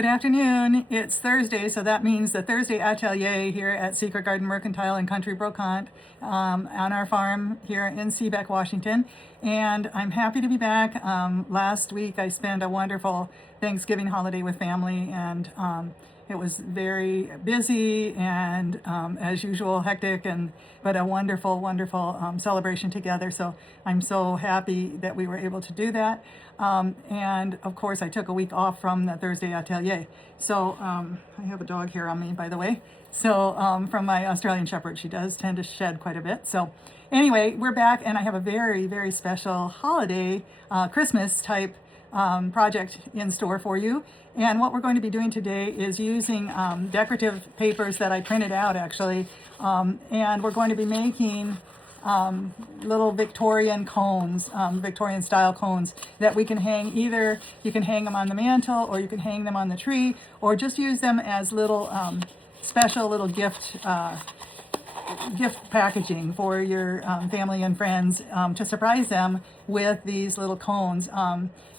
Good afternoon. It's Thursday, so that means the Thursday Atelier here at Secret Garden Mercantile in Country Brocante on our farm here in Seabeck, Washington. And I'm happy to be back. Last week I spent a wonderful Thanksgiving holiday with family, and it was very busy and, as usual, hectic, but a wonderful celebration together. So I'm so happy that we were able to do that. And of course, I took a week off from the Thursday Atelier. So I have a dog here on me, by the way. So from my Australian Shepherd, she does tend to shed quite a bit. So anyway, we're back, and I have a very special holiday, Christmas type project in store for you. And what we're going to be doing today is using decorative papers that I printed out, actually, and we're going to be making little Victorian cones, Victorian style cones that we can hang. Either you can hang them on the mantle, or you can hang them on the tree, or just use them as little special little gift packaging for your family and friends, to surprise them with these little cones.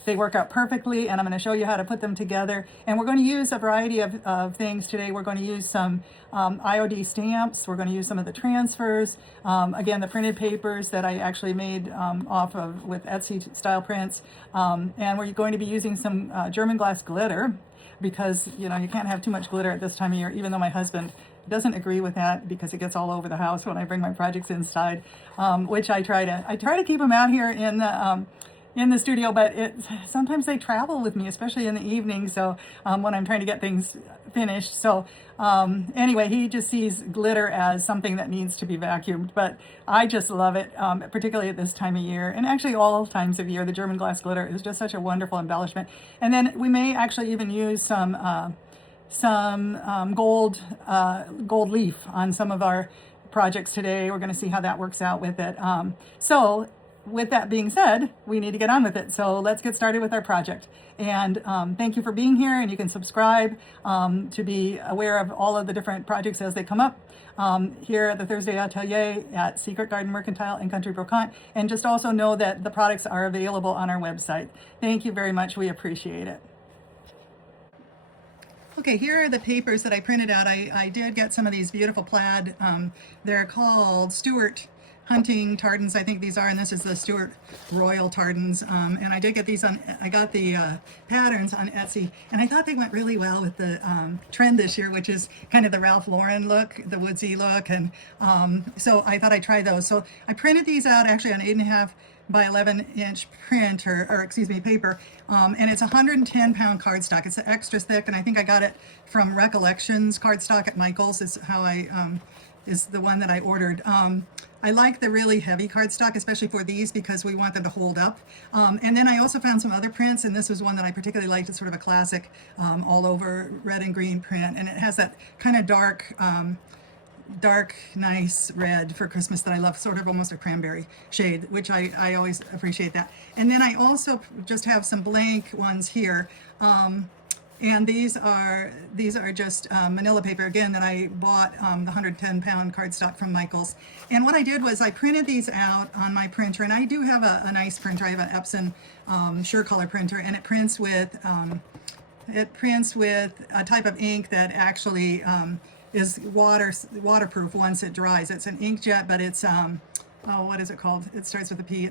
They work out perfectly, and I'm going to show you how to put them together. And we're going to use a variety of things today. We're going to use some IOD stamps. We're going to use some of the transfers. Again, the printed papers that I actually made off of with Etsy style prints. And we're going to be using some German glass glitter, because you can't have too much glitter at this time of year, even though my husband doesn't agree with that because it gets all over the house when I bring my projects inside, which I try to keep them out here in the studio, but sometimes they travel with me, especially in the evening. So when I'm trying to get things finished. So anyway, he just sees glitter as something that needs to be vacuumed, but I just love it, particularly at this time of year, and actually all times of year. The German glass glitter is just such a wonderful embellishment. And then we may actually even use some gold leaf on some of our projects today. We're going to see how that works out with it. So with that being said, we need to get on with it. So let's get started with our project. And thank you for being here, and you can subscribe to be aware of all of the different projects as they come up here at the Thursday Atelier at Secret Garden Mercantile in Country Brocante. And just also know that the products are available on our website. Thank you very much. We appreciate it. Okay, here are the papers that I printed out. I did get some of these beautiful plaid. They're called Stuart Hunting Tardans, I think these are, and this is the Stuart Royal Tardans. And I did get these I got the patterns on Etsy, and I thought they went really well with the trend this year, which is kind of the Ralph Lauren look, the woodsy look. And so I thought I'd try those. So I printed these out actually on 8.5 by 11-inch print, or excuse me, paper, and it's 110-pound cardstock. It's extra thick, and I think I got it from Recollections cardstock at Michael's. Is how is the one that I ordered. I like the really heavy cardstock, especially for these, because we want them to hold up. And then I also found some other prints, and this was one that I particularly liked. It's sort of a classic all over red and green print, and it has that kind of dark, nice red for Christmas that I love, sort of almost a cranberry shade, which I always appreciate that. And then I also just have some blank ones here. And these are just manila paper, again, that I bought the 110-pound cardstock from Michael's. And what I did was I printed these out on my printer, and I do have a nice printer. I have an Epson SureColor printer, and it prints with a type of ink that actually is waterproof once it dries. It's an inkjet, but it's oh, what is it called? It starts with a P.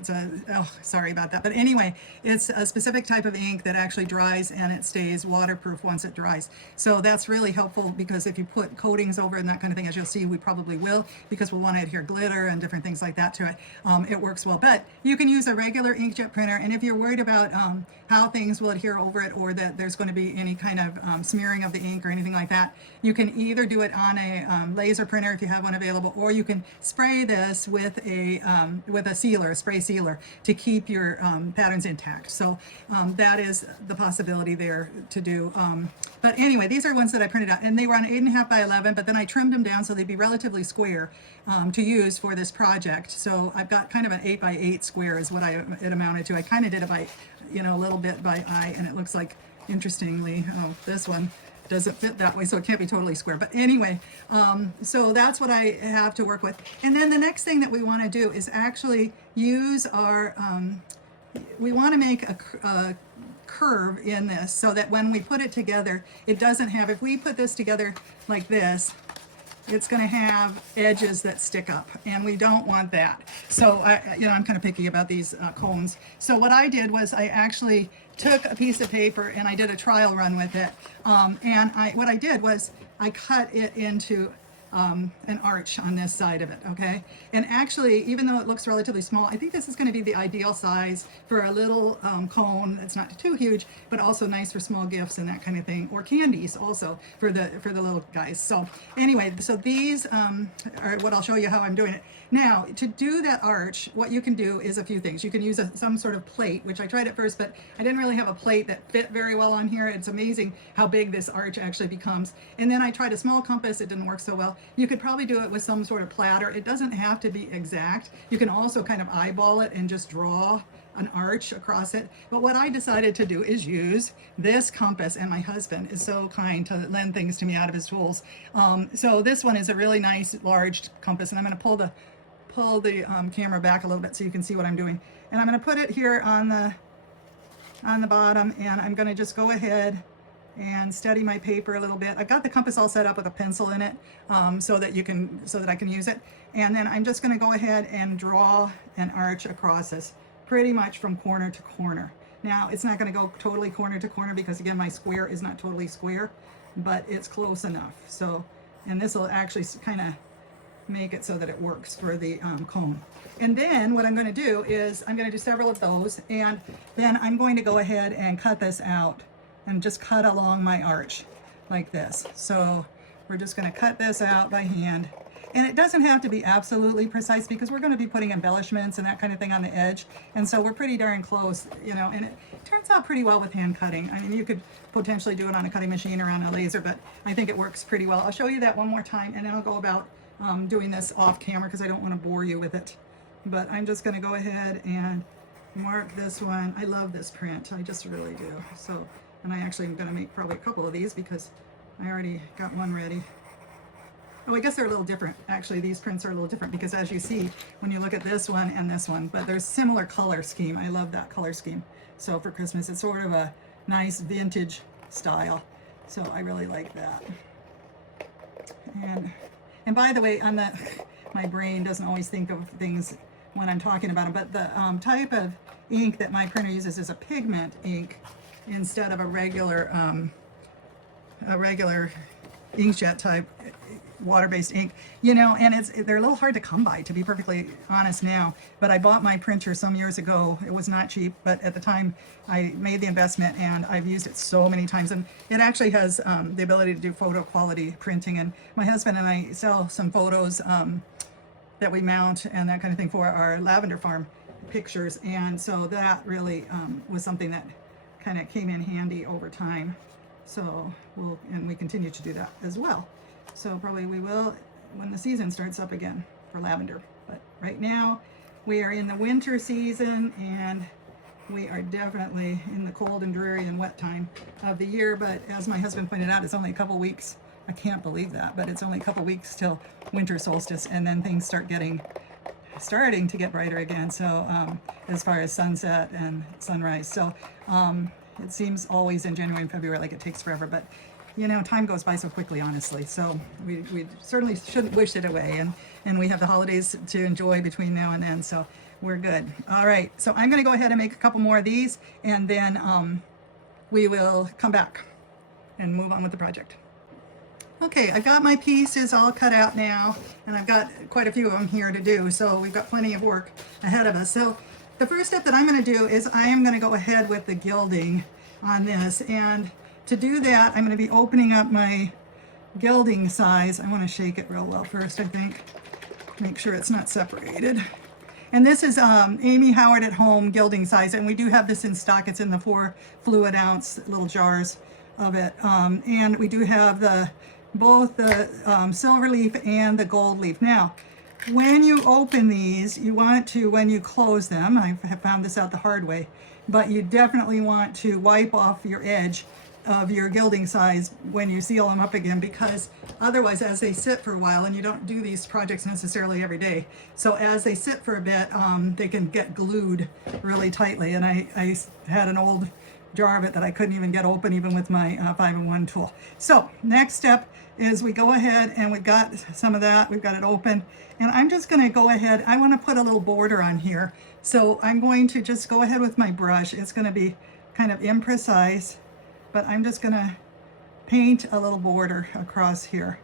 Sorry about that. But anyway, it's a specific type of ink that actually dries, and it stays waterproof once it dries. So that's really helpful, because if you put coatings over it and that kind of thing, as you'll see, we probably will, because we'll want to adhere glitter and different things like that to it. It works well. But you can use a regular inkjet printer, and if you're worried about how things will adhere over it, or that there's going to be any kind of smearing of the ink or anything like that, you can either do it on a laser printer if you have one available, or you can spray this with a sealer, a spray sealer, to keep your patterns intact. So that is the possibility there to do. But anyway, these are ones that I printed out, and they were on 8.5 by 11, but then I trimmed them down so they'd be relatively square to use for this project. So I've got kind of an 8 by 8 square is what it amounted to. I kind of did it by, a little bit by eye, and it looks like, interestingly, this one doesn't fit that way, so it can't be totally square. But anyway, so that's what I have to work with. And then the next thing that we want to do is actually use our, we want to make a curve in this so that when we put it together, it doesn't have, if we put this together like this, it's going to have edges that stick up, and we don't want that. So I'm kind of picky about these cones. So what I did was I actually took a piece of paper and I did a trial run with it. What I did was I cut it into an arch on this side of it, okay? And actually, even though it looks relatively small, I think this is going to be the ideal size for a little cone that's not too huge, but also nice for small gifts and that kind of thing, or candies also for the little guys. So anyway, so these are what I'll show you how I'm doing it. Now, to do that arch, what you can do is a few things. You can use some sort of plate, which I tried at first, but I didn't really have a plate that fit very well on here. It's amazing how big this arch actually becomes. And then I tried a small compass. It didn't work so well. You could probably do it with some sort of platter. It doesn't have to be exact. You can also kind of eyeball it and just draw an arch across it. But what I decided to do is use this compass, and my husband is so kind to lend things to me out of his tools. So this one is a really nice large compass, and I'm going to pull the camera back a little bit so you can see what I'm doing. And I'm going to put it here on the bottom, and I'm going to just go ahead and steady my paper a little bit. I've got the compass all set up with a pencil in it, so that I can use it. And then I'm just going to go ahead and draw an arch across this, pretty much from corner to corner. Now, it's not going to go totally corner to corner because, again, my square is not totally square, but it's close enough. So, and this will actually kind of make it so that it works for the cone. And then what I'm going to do is I'm going to do several of those, and then I'm going to go ahead and cut this out and just cut along my arch like this. So we're just going to cut this out by hand. And it doesn't have to be absolutely precise because we're going to be putting embellishments and that kind of thing on the edge. And so we're pretty darn close, and it turns out pretty well with hand cutting. I mean, you could potentially do it on a cutting machine or on a laser, but I think it works pretty well. I'll show you that one more time, and then I'll go about doing this off camera because I don't want to bore you with it. But I'm just going to go ahead and mark this one. I love this print. I just really do. So, and I actually am going to make probably a couple of these because I already got one ready. Oh, I guess they're a little different. Actually, these prints are a little different because, as you see, when you look at this one and this one, but there's similar color scheme. I love that color scheme. So for Christmas, it's sort of a nice vintage style. So I really like that. And by the way, my brain doesn't always think of things when I'm talking about them, but the type of ink that my printer uses is a pigment ink instead of a regular inkjet type water-based ink, and they're a little hard to come by, to be perfectly honest now. But I bought my printer some years ago. It was not cheap, but at the time I made the investment, and I've used it so many times. And it actually has the ability to do photo quality printing. And my husband and I sell some photos that we mount and that kind of thing for our lavender farm pictures. And so that really was something that kind of came in handy over time. So we continue to do that as well. So probably we will when the season starts up again for lavender. But right now we are in the winter season, and we are definitely in the cold and dreary and wet time of the year. But as my husband pointed out, it's only a couple weeks. I can't believe that, but it's only a couple weeks till winter solstice, and then things starting to get brighter again. So as far as sunset and sunrise. So it seems always in January and February like it takes forever, but time goes by so quickly, honestly. So we certainly shouldn't wish it away. And we have the holidays to enjoy between now and then. So we're good. All right. So I'm going to go ahead and make a couple more of these, and then we will come back and move on with the project. Okay, I've got my pieces all cut out now, and I've got quite a few of them here to do. So we've got plenty of work ahead of us. So the first step that I'm going to do is I am going to go ahead with the gilding on this. And to do that, I'm going to be opening up my gilding size. I want to shake it real well first, I think. Make sure it's not separated. And this is Amy Howard at Home gilding size, and we do have this in stock. It's in the 4 fluid ounce little jars of it. And we do have both the silver leaf and the gold leaf. Now, when you open these, you want to, when you close them, I have found this out the hard way, but you definitely want to wipe off your edge of your gilding size when you seal them up again, because otherwise, as they sit for a while, and you don't do these projects necessarily every day, so as they sit for a bit, they can get glued really tightly. And I had an old jar of it that I couldn't even get open even with my 5-in-1 tool. So next step is we go ahead and we've got some of that, we've got it open, and I'm just going to go ahead, I want to put a little border on here, so I'm going to just go ahead with my brush. It's going to be kind of imprecise, but I'm just going to paint a little border across here,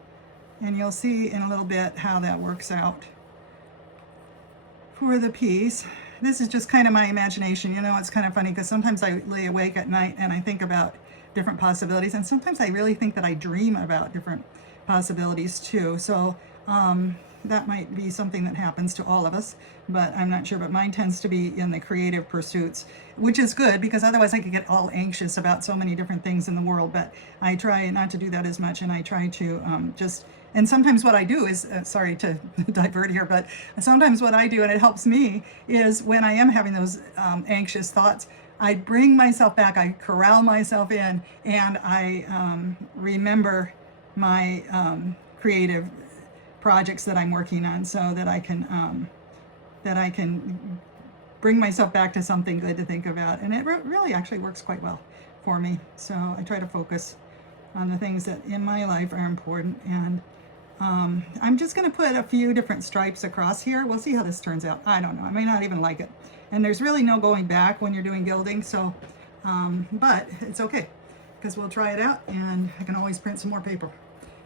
and you'll see in a little bit how that works out for the piece. This is just kind of my imagination. You know, it's kind of funny because sometimes I lay awake at night and I think about different possibilities, and sometimes I really think that I dream about different possibilities too. So that might be something that happens to all of us, but I'm not sure. But mine tends to be in the creative pursuits, which is good because otherwise I could get all anxious about so many different things in the world. But I try not to do that as much, and I try to just, and sometimes what I do is, sorry to divert here, but sometimes what I do, and it helps me, is when I am having those anxious thoughts, I bring myself back, I corral myself in, and I remember my creative projects that I'm working on, so that I can bring myself back to something good to think about. And it really actually works quite well for me. So I try to focus on the things that in my life are important. And I'm just going to put a few different stripes across here. We'll see how this turns out. I don't know. I may not even like it. And there's really no going back when you're doing gilding. So, but it's okay because we'll try it out, and I can always print some more paper.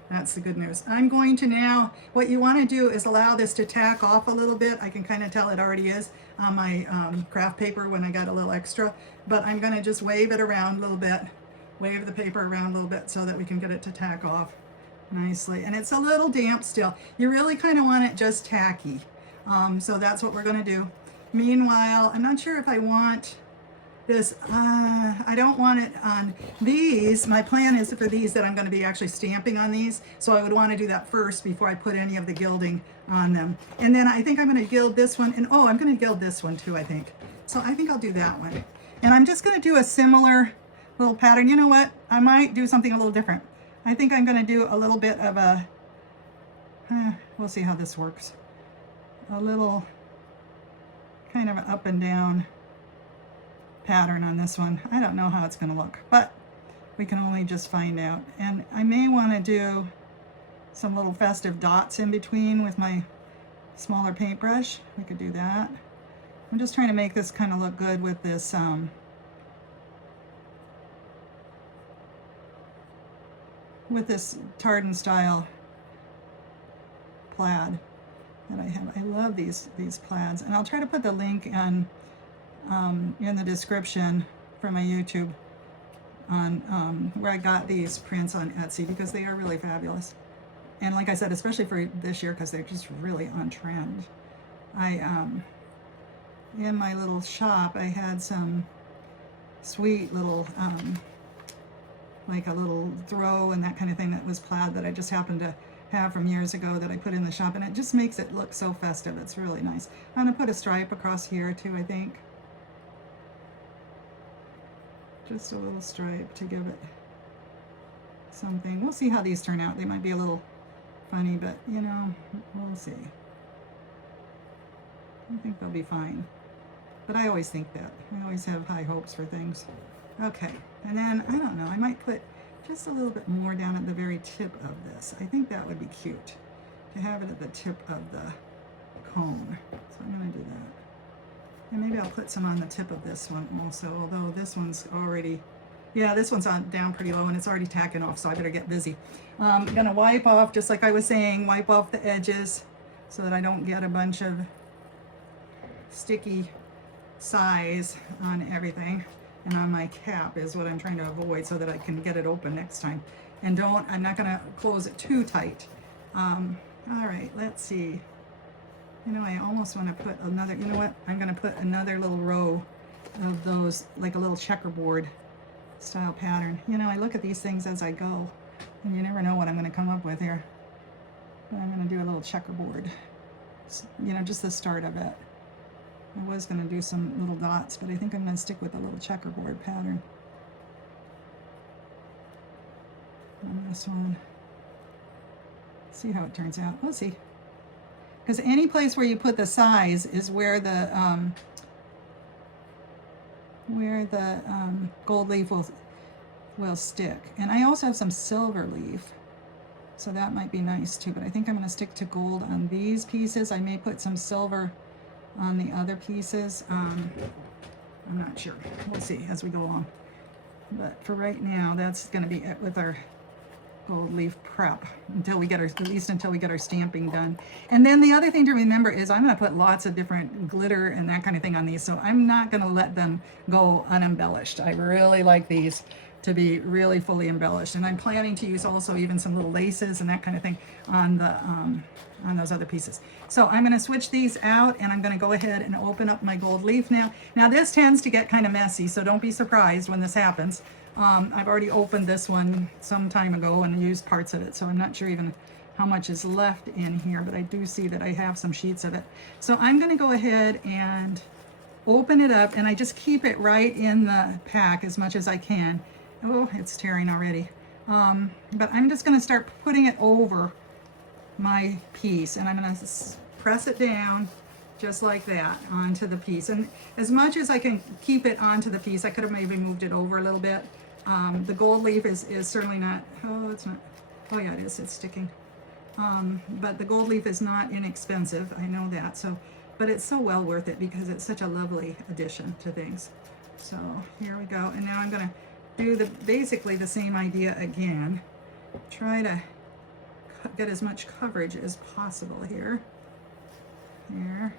That's the good news. I'm going to now, what you want to do is allow this to tack off a little bit. I can kind of tell it already is on my craft paper when I got a little extra, but I'm going to just wave it around a little bit, wave the paper around a little bit so that we can get it to tack off nicely. And it's a little damp still. You really kind of want it just tacky. So that's what we're going to do. Meanwhile, I'm not sure if I want this, I don't want it on these. My plan is for these that I'm going to be actually stamping on these, so I would want to do that first before I put any of the gilding on them. And then I think I'm going to gild this one, and oh, I'm going to gild this one too, I think. So I think I'll do that one. And I'm just going to do a similar little pattern. You know what? I might do something a little different. I think I'm going to do a little bit of a, we'll see how this works. A little kind of an up and down pattern on this one. I don't know how it's going to look, but we can only just find out. And I may want to do some little festive dots in between with my smaller paintbrush. We could do that. I'm just trying to make this kind of look good with this tartan style plaid that I have. I love these plaids, and I'll try to put the link on in the description for my YouTube on where I got these prints on Etsy, because they are really fabulous. And like I said, especially for this year, because they're just really on trend. I in my little shop, I had some sweet little like a little throw and that kind of thing that was plaid that I just happened to have from years ago that I put in the shop, and it just makes it look so festive. It's really nice. I'm gonna put a stripe across here too, I think. Just a little stripe to give it something. We'll see how these turn out. They might be a little funny, but you know, we'll see. I think they'll be fine. But I always think that. I always have high hopes for things. Okay, and then, I don't know, I might put just a little bit more down at the very tip of this. I think that would be cute, to have it at the tip of the cone. So I'm going to do that. And maybe I'll put some on the tip of this one also, although this one's already, yeah, this one's down pretty low and it's already tacking off, so I better get busy. I'm going to wipe off, just like I was saying, wipe off the edges so that I don't get a bunch of sticky size on everything. And on my cap is what I'm trying to avoid so that I can get it open next time. And I'm not going to close it too tight. All right, let's see. You know, I almost want to put another, you know what? I'm going to put another little row of those, like a little checkerboard style pattern. You know, I look at these things as I go, and you never know what I'm going to come up with here. But I'm going to do a little checkerboard. You know, just the start of it. I was going to do some little dots, but I think I'm going to stick with a little checkerboard pattern on this one. See how it turns out. We'll see. Because any place where you put the size is where the where the gold leaf will stick. And I also have some silver leaf, so that might be nice too, but I think I'm going to stick to gold on these pieces. I may put some silver on the other pieces. I'm not sure. We'll see as we go along. But for right now, that's going to be it with our gold leaf prep until we get our, at least until we get our stamping done. And then the other thing to remember is I'm going to put lots of different glitter and that kind of thing on these, so I'm not going to let them go unembellished. I really like these to be really fully embellished, and I'm planning to use also even some little laces and that kind of thing on the on those other pieces. So I'm going to switch these out, and I'm going to go ahead and open up my gold leaf now. Now this tends to get kind of messy, so don't be surprised when this happens. I've already opened this one some time ago and used parts of it, so I'm not sure even how much is left in here, but I do see that I have some sheets of it. So I'm going to go ahead and open it up, and I just keep it right in the pack as much as I can. Oh, it's tearing already. But I'm just going to start putting it over my piece, and I'm going to press it down just like that onto the piece. And as much as I can keep it onto the piece, I could have maybe moved it over a little bit. The gold leaf is certainly not, oh, it's not, oh yeah, it is, it's sticking. But the gold leaf is not inexpensive, I know that, so, but it's so well worth it because it's such a lovely addition to things. So here we go, and now I'm going to do basically the same idea again. Try to get as much coverage as possible here. Here.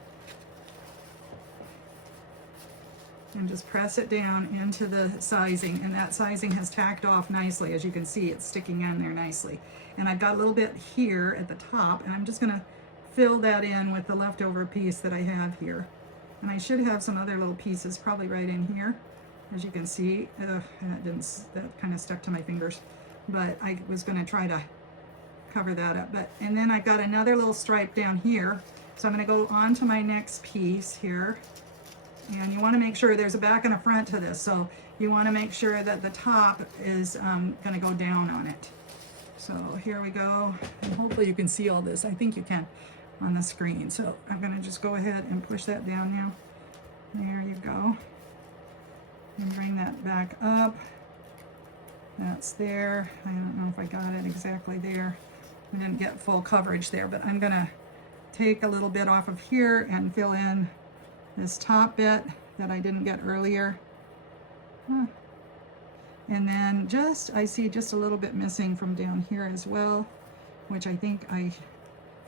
And just press it down into the sizing, and that sizing has tacked off nicely. As you can see, it's sticking in there nicely. And I've got a little bit here at the top, and I'm just going to fill that in with the leftover piece that I have here. And I should have some other little pieces probably right in here. As you can see, and that kind of stuck to my fingers, but I was going to try to cover that up. And then I've got another little stripe down here, so I'm going to go on to my next piece here, and you want to make sure there's a back and a front to this, so you want to make sure that the top is going to go down on it. So here we go, and hopefully you can see all this. I think you can on the screen. So I'm going to just go ahead and push that down now. There you go. And bring that back up. That's there. I don't know if I got it exactly there. I didn't get full coverage there, but I'm going to take a little bit off of here and fill in this top bit that I didn't get earlier. And then I see just a little bit missing from down here as well, which I think I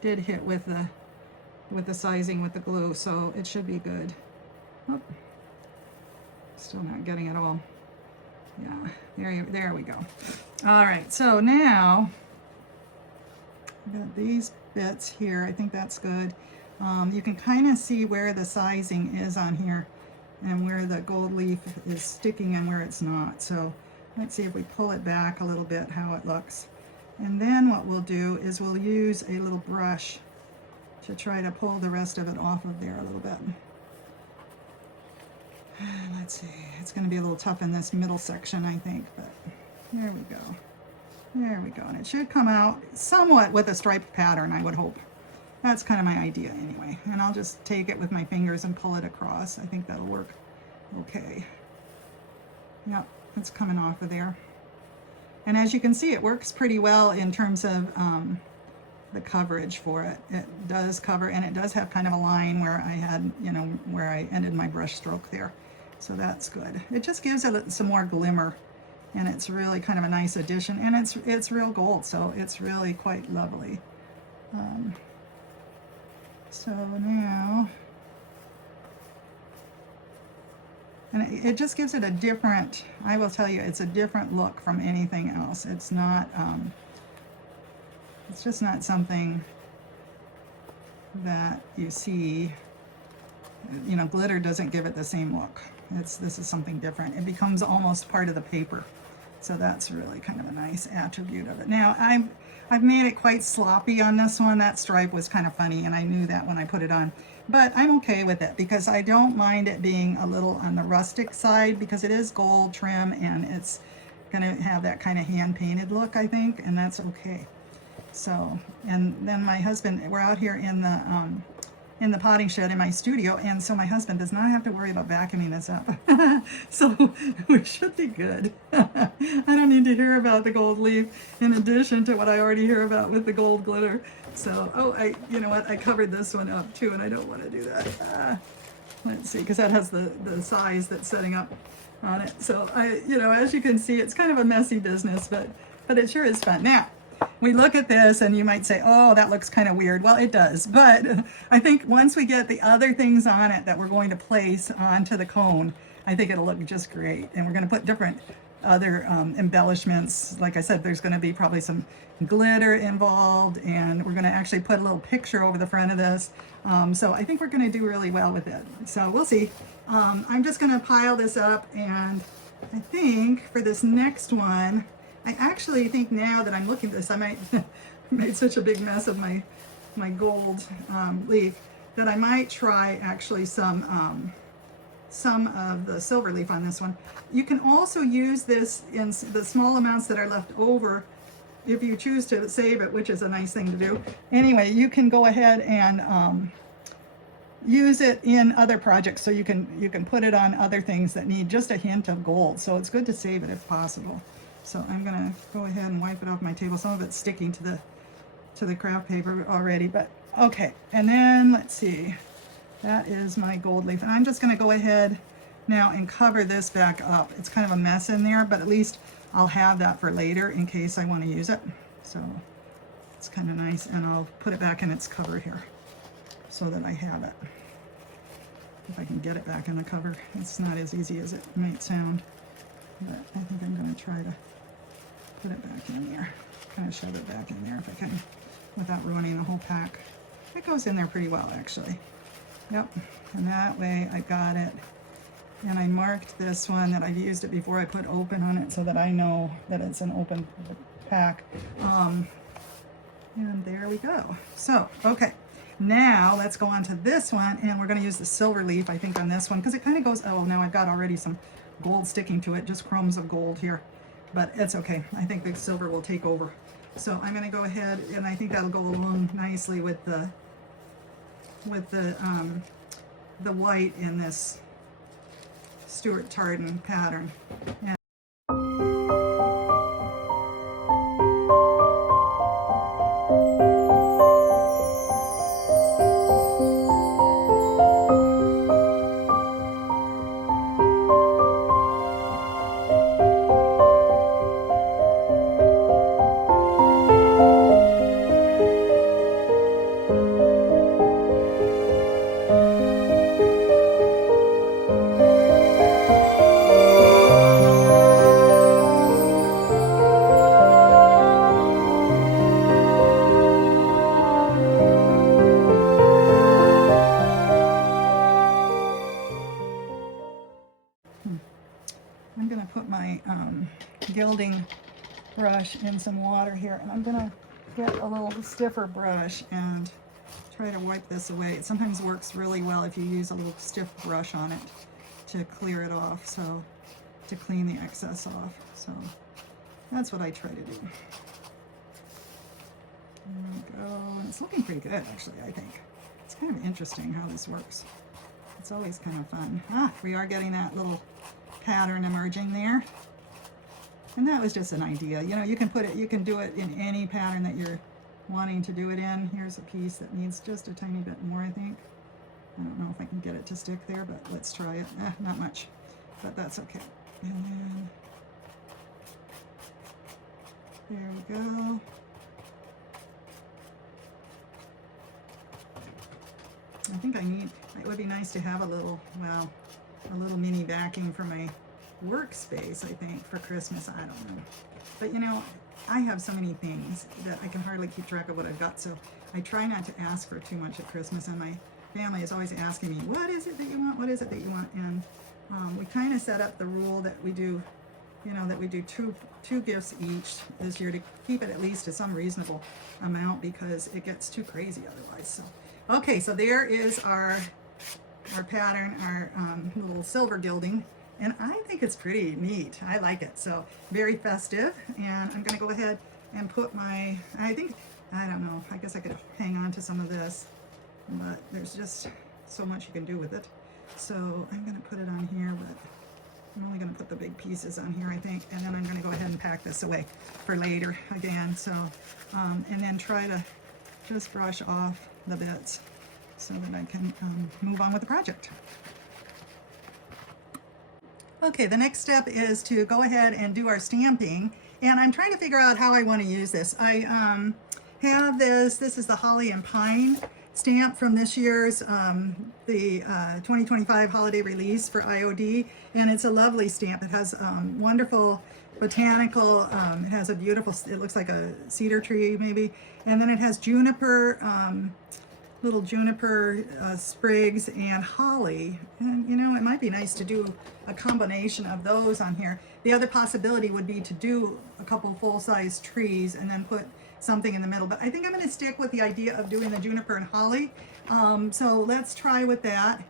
did hit with the sizing with the glue, so it should be good. Oh. Still not getting it all. Yeah, there we go. All right, so now I've got these bits here. I think that's good. You can kind of see where the sizing is on here and where the gold leaf is sticking and where it's not. So let's see if we pull it back a little bit, how it looks. And then what we'll do is we'll use a little brush to try to pull the rest of it off of there a little bit. Let's see, it's going to be a little tough in this middle section, I think, but there we go. There we go, and it should come out somewhat with a striped pattern, I would hope. That's kind of my idea anyway, and I'll just take it with my fingers and pull it across. I think that'll work okay. Yep, it's coming off of there. And as you can see, it works pretty well in terms of the coverage for it. It does cover, and it does have kind of a line where I had, where I ended my brush stroke there. So that's good. It just gives it some more glimmer, and it's really kind of a nice addition, and it's real gold, so it's really quite lovely. So now, and it just gives it a different, I will tell you, it's a different look from anything else. It's not, it's just not something that you see, glitter doesn't give it the same look. This is something different. It becomes almost part of the paper. So that's really kind of a nice attribute of it. Now, I've made it quite sloppy on this one. That stripe was kind of funny, and I knew that when I put it on. But I'm okay with it because I don't mind it being a little on the rustic side because it is gold trim, and it's going to have that kind of hand-painted look, I think, and that's okay. So, and then my husband, we're out here in the in the potting shed in my studio, and so my husband does not have to worry about vacuuming this up. So we should be good. I don't need to hear about the gold leaf in addition to what I already hear about with the gold glitter. So, oh, you know what, I covered this one up too, and I don't want to do that. Let's see, because that has the size that's setting up on it. So you know, as you can see, it's kind of a messy business, but it sure is fun. Now, we look at this and you might say, oh, that looks kind of weird. Well, it does, but I think once we get the other things on it that we're going to place onto the cone, I think it'll look just great. And we're going to put different other embellishments. Like I said, there's going to be probably some glitter involved, and we're going to actually put a little picture over the front of this. So I think we're going to do really well with it. So we'll see. I'm just going to pile this up, and I think for this next one, I actually think now that I'm looking at this, I might made such a big mess of my gold leaf that I might try actually some of the silver leaf on this one. You can also use this in the small amounts that are left over if you choose to save it, which is a nice thing to do. Anyway, you can go ahead and use it in other projects, so you can put it on other things that need just a hint of gold. So it's good to save it if possible. So I'm gonna go ahead and wipe it off my table. Some of it's sticking to the craft paper already, but okay. And then let's see, that is my gold leaf. And I'm just gonna go ahead now and cover this back up. It's kind of a mess in there, but at least I'll have that for later in case I wanna use it. So it's kind of nice, and I'll put it back in its cover here so that I have it. If I can get it back in the cover. It's not as easy as it might sound, but I think I'm gonna try to put it back in there. Kind of shove it back in there if I can without ruining the whole pack. It goes in there pretty well, actually. Yep, and that way I got it. And I marked this one that I've used it before. I put open on it so that I know that it's an open pack. And there we go. So, okay. Now let's go on to this one, and we're going to use the silver leaf, I think, on this one, because it kind of goes, oh, now I've got already some gold sticking to it, just crumbs of gold here, but it's okay. I think the silver will take over. So I'm going to go ahead, and I think that'll go along nicely with the white in this Stuart Tartan pattern. And I'm going to put my gilding brush in some water here, and I'm going to get a little stiffer brush and try to wipe this away. It sometimes works really well if you use a little stiff brush on it to clear it off, so to clean the excess off. So that's what I try to do. There we go. And it's looking pretty good, actually, I think. It's kind of interesting how this works. It's always kind of fun. We are getting that little pattern emerging there. And that was just an idea. You know, you can put it, you can do it in any pattern that you're wanting to do it in. Here's a piece that needs just a tiny bit more, I think. I don't know if I can get it to stick there, but let's try it. Not much, but that's okay. And then there we go. I think it would be nice to have a little, well, a little mini backing for my workspace, I think, for Christmas. I don't know. But you know, I have so many things that I can hardly keep track of what I've got, so I try not to ask for too much at Christmas, and my family is always asking me, what is it that you want? What is it that you want? And we kind of set up the rule that we do, you know, that we do two gifts each this year to keep it at least to some reasonable amount, because it gets too crazy otherwise. So, okay, so there is our pattern, our little silver gilding, and I think it's pretty neat. I like it. So very festive, and I'm going to go ahead and put my, I don't know, I guess I could hang on to some of this but there's just so much you can do with it. So I'm going to put it on here, but I'm only going to put the big pieces on here, I think, and then I'm going to go ahead and pack this away for later again. So, and then try to just brush off the bits so that I can move on with the project. Okay, the next step is to go ahead and do our stamping, and I'm trying to figure out how I want to use this. I have this is the Holly and Pine stamp from this year's the 2025 holiday release for IOD, and it's a lovely stamp. It has wonderful botanical, it has a beautiful, it looks like a cedar tree maybe, and then it has juniper, little juniper sprigs and holly, and you know, it might be nice to do a combination of those on here. The other possibility would be to do a couple full-size trees and then put something in the middle, but I think I'm going to stick with the idea of doing the juniper and holly. So let's try with that,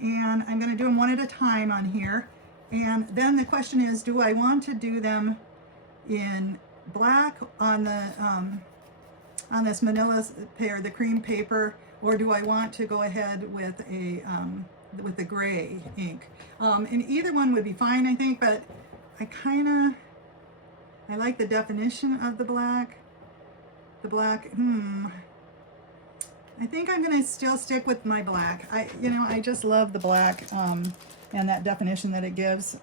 and I'm going to do them one at a time on here. And then the question is, do I want to do them in black on the on this manila paper, the cream paper, or do I want to go ahead with a with the gray ink? And either one would be fine, I think, but I like the definition of the black. I think I'm gonna still stick with my black. I just love the black and that definition that it gives.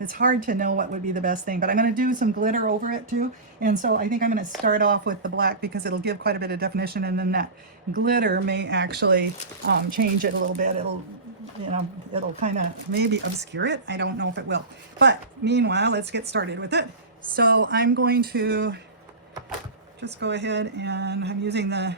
It's hard to know what would be the best thing, but I'm gonna do some glitter over it too. And so I think I'm gonna start off with the black because it'll give quite a bit of definition, and then that glitter may actually change it a little bit. It'll kind of maybe obscure it. I don't know if it will. But meanwhile, let's get started with it. So I'm going to just go ahead, and I'm using the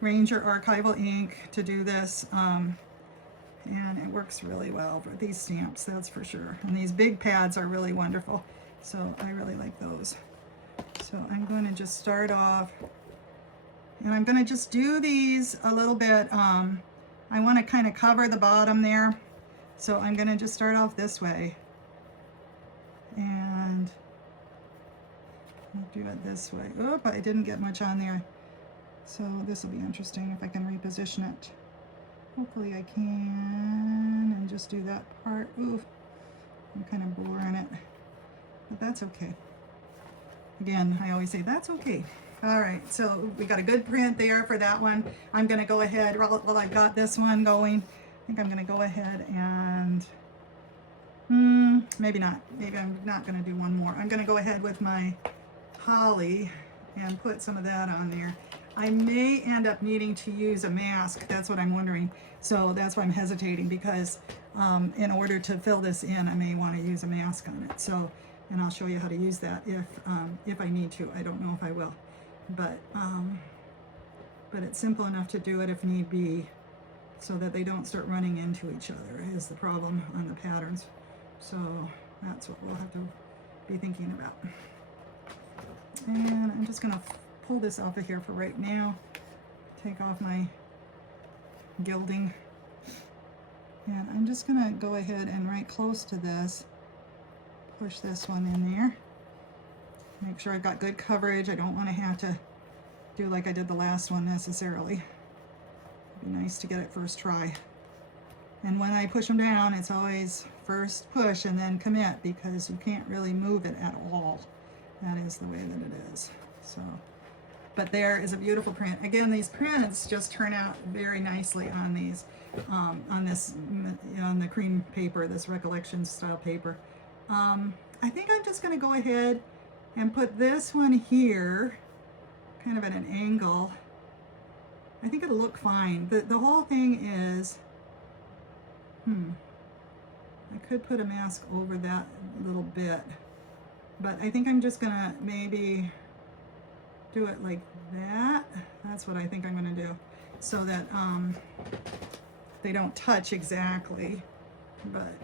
Ranger archival ink to do this, and it works really well for these stamps, that's for sure. And these big pads are really wonderful, so I really like those. So I'm going to just start off, and I'm going to just do these a little bit. I want to kind of cover the bottom there, so I'm going to just start off this way, and I'll do it this way. Oop, I didn't get much on there. So this will be interesting if I can reposition it. Hopefully I can, and just do that part. Ooh, I'm kind of blurring it, but that's okay. Again, I always say that's okay. All right, so we got a good print there for that one. I'm gonna go ahead, well, I've got this one going. I think I'm gonna go ahead and, maybe not. Maybe I'm not gonna do one more. I'm gonna go ahead with my holly and put some of that on there. I may end up needing to use a mask. That's what I'm wondering. So that's why I'm hesitating, because in order to fill this in, I may want to use a mask on it. So, and I'll show you how to use that if I need to. I don't know if I will, but it's simple enough to do it if need be, so that they don't start running into each other is the problem on the patterns. So that's what we'll have to be thinking about. And I'm just gonna pull this off of here for right now. Take off my gilding. And I'm just gonna go ahead and right close to this, push this one in there. Make sure I've got good coverage. I don't wanna have to do like I did the last one necessarily. It'd be nice to get it first try. And when I push them down, it's always first push and then commit, because you can't really move it at all. That is the way that it is. So, but there is a beautiful print. Again, these prints just turn out very nicely on these, on this, on the cream paper, this recollection style paper. I think I'm just going to go ahead and put this one here, kind of at an angle. I think it'll look fine. The whole thing is, I could put a mask over that little bit, but I think I'm just gonna maybe do it like that. That's what I think I'm gonna do, so that they don't touch exactly, but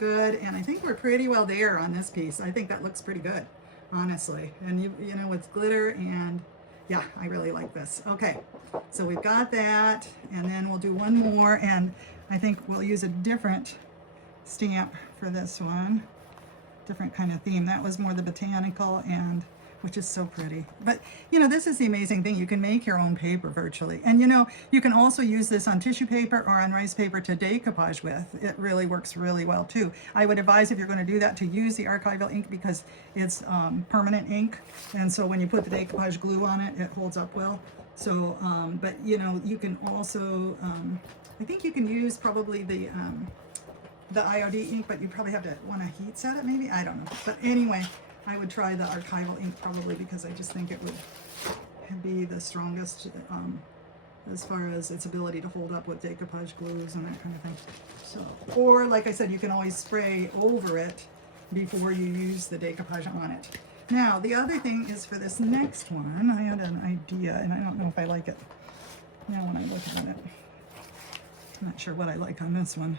good, and I think we're pretty well there on this piece. I think that looks pretty good, honestly. And you know, with glitter, and yeah, I really like this. Okay, so we've got that, and then we'll do one more, and I think we'll use a different stamp for this one. Different kind of theme. That was more the botanical, and which is so pretty. But you know, this is the amazing thing. You can make your own paper virtually. And you know, you can also use this on tissue paper or on rice paper to decoupage with. It really works really well too. I would advise, if you're going to do that, to use the archival ink, because it's permanent ink. And so when you put the decoupage glue on it, it holds up well. So, but you know, you can also, I think you can use probably the IOD ink, but you probably have to want to heat set it maybe. I don't know. But anyway, I would try the archival ink probably, because I just think it would be the strongest as far as its ability to hold up with decoupage glues and that kind of thing. So, or like I said, you can always spray over it before you use the decoupage on it. Now, the other thing is for this next one, I had an idea, and I don't know if I like it now when I look at it. I'm not sure what I like on this one.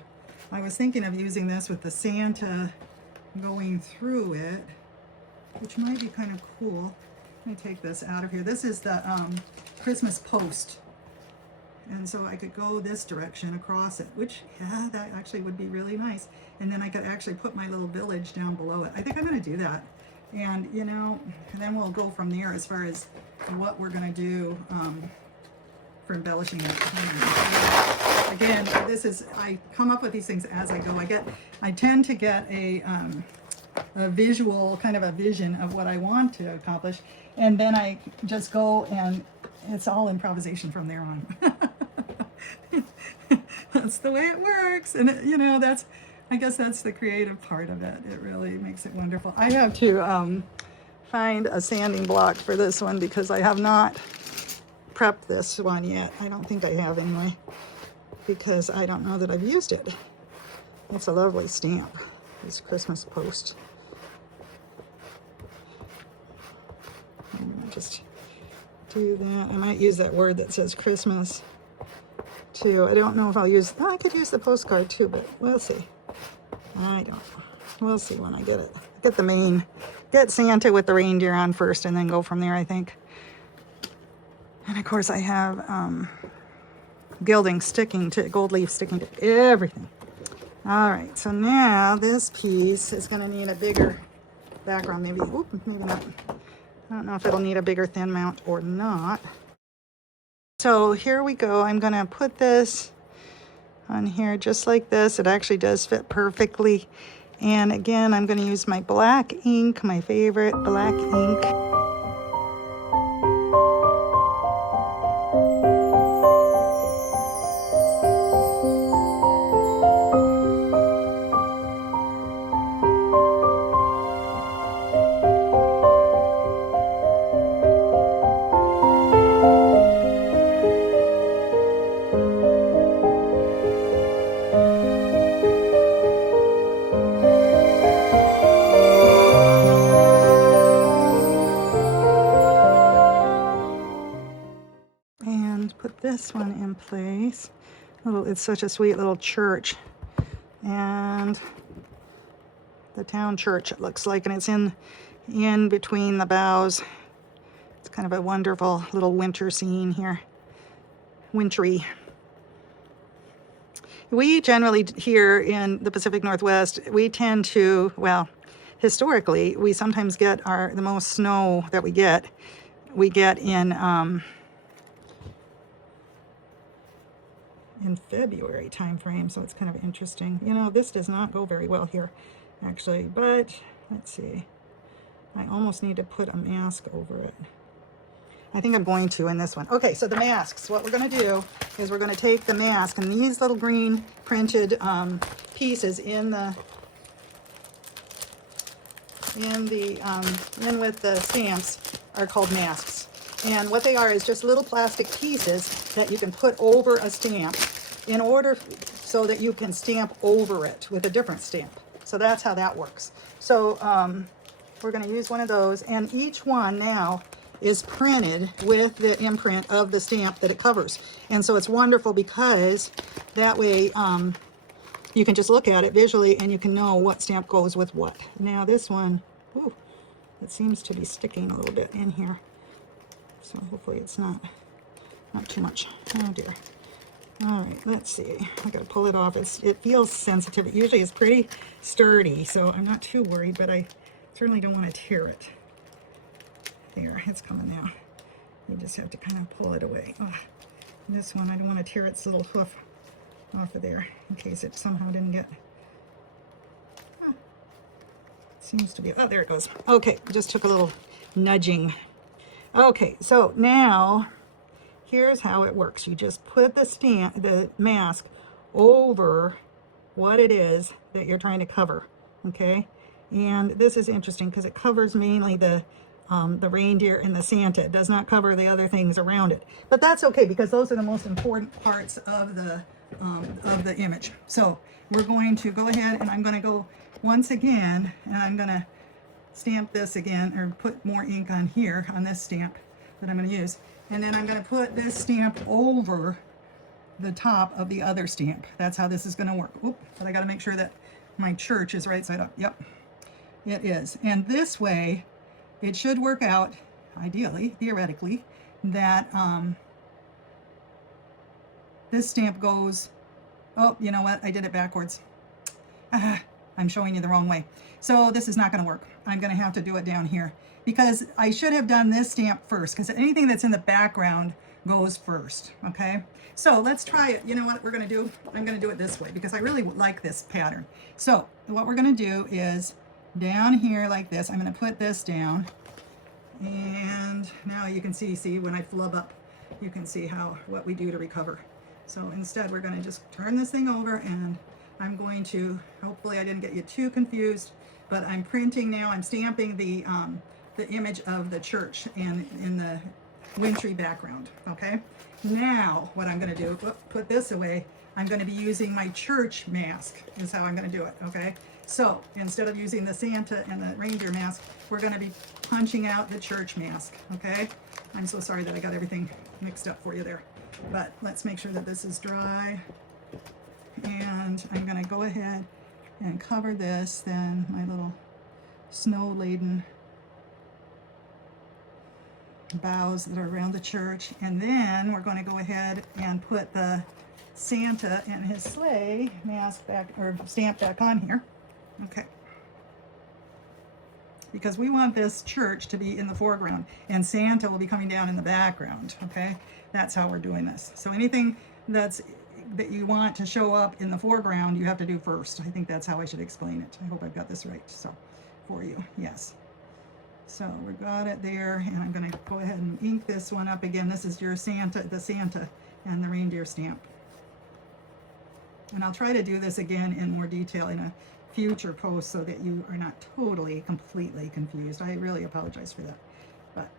I was thinking of using this with the Santa going through it, which might be kind of cool. Let me take this out of here. This is the Christmas post. And so I could go this direction across it, which, yeah, that actually would be really nice. And then I could actually put my little village down below it. I think I'm going to do that. And, you know, and then we'll go from there as far as what we're going to do for embellishing it. Again, this is, I come up with these things as I go. I tend to get a visual, kind of a vision of what I want to accomplish, and then I just go, and it's all improvisation from there on. That's the way it works, and you know, I guess that's the creative part of it. It really makes it wonderful. I have to find a sanding block for this one, because I have not prepped this one yet. I don't think I have anyway, because I don't know that I've used it. It's a lovely stamp, this Christmas post. Just do that. I might use that word that says Christmas too. I don't know if I'll use, I could use the postcard too, but we'll see. I don't know. We'll see when I get it. Get Santa with the reindeer on first, and then go from there, I think. And of course I have gilding sticking to, gold leaf sticking to everything. All right, so now this piece is going to need a bigger background, maybe. Oop, maybe not. I don't know if it'll need a bigger thin mount or not. So here we go. I'm going to put this on here just like this. It actually does fit perfectly. And again, I'm going to use my black ink, my favorite black ink. This one in place. It's such a sweet little church, and the town church, it looks like, and it's in between the boughs. It's kind of a wonderful little winter scene here, wintry. We generally here in the Pacific Northwest, we tend to, well, historically, we sometimes get the most snow that we get in February time frame, so it's kind of interesting. You know, this does not go very well here, actually, but let's see. I almost need to put a mask over it. I think I'm going to in this one. Okay, so the masks. What we're going to do is we're going to take the mask, and these little green printed pieces in with the stamps are called masks. And what they are is just little plastic pieces that you can put over a stamp in order so that you can stamp over it with a different stamp. So that's how that works. So we're going to use one of those, and each one now is printed with the imprint of the stamp that it covers. And so it's wonderful, because that way you can just look at it visually and you can know what stamp goes with what. Now this one, ooh, it seems to be sticking a little bit in here. So hopefully it's not too much. Oh dear. All right, let's see. I gotta pull it off. It feels sensitive. It usually is pretty sturdy, so I'm not too worried, but I certainly don't want to tear it. There, it's coming out. You just have to kind of pull it away. Ugh. This one, I don't want to tear its little hoof off of there in case it somehow didn't get. Huh. Seems to be. Oh, there it goes. Okay, just took a little nudging. Okay, so now here's how it works. You just put the mask over what it is that you're trying to cover, okay? And this is interesting because it covers mainly the reindeer and the Santa. It does not cover the other things around it. But that's okay because those are the most important parts of the image. So we're going to go ahead and I'm going to go once again and I'm going to stamp this again, or put more ink on here on this stamp that I'm going to use. And then I'm going to put this stamp over the top of the other stamp. That's how this is going to work. Oop, but I got to make sure that my church is right side up. Yep, it is. And this way, it should work out, ideally, theoretically, that this stamp goes, oh, you know what? I did it backwards. I'm showing you the wrong way. So this is not going to work. I'm going to have to do it down here because I should have done this stamp first because anything that's in the background goes first. Okay, so let's try it. You know what we're going to do? I'm going to do it this way because I really like this pattern. So what we're going to do is down here like this. I'm going to put this down, and now you can see when I flub up, you can see what we do to recover. So instead, we're going to just turn this thing over, and I'm going to, hopefully I didn't get you too confused, but I'm printing now, I'm stamping the image of the church and in the wintry background, okay? Now, what I'm gonna do, put this away, I'm gonna be using my church mask, is how I'm gonna do it, okay? So, instead of using the Santa and the reindeer mask, we're gonna be punching out the church mask, okay? I'm so sorry that I got everything mixed up for you there, but let's make sure that this is dry. And I'm going to go ahead and cover this, then my little snow-laden boughs that are around the church. And then we're going to go ahead and put the Santa and his sleigh mask back, or stamp back on here. Okay. Because we want this church to be in the foreground and Santa will be coming down in the background. Okay. That's how we're doing this. So anything that you want to show up in the foreground, you have to do first. I think that's how I should explain it. I hope I've got this right. So for you, yes. So we got it there, and I'm going to go ahead and ink this one up again. This is your Santa, the Santa and the reindeer stamp. And I'll try to do this again in more detail in a future post so that you are not totally, completely confused. I really apologize for that. But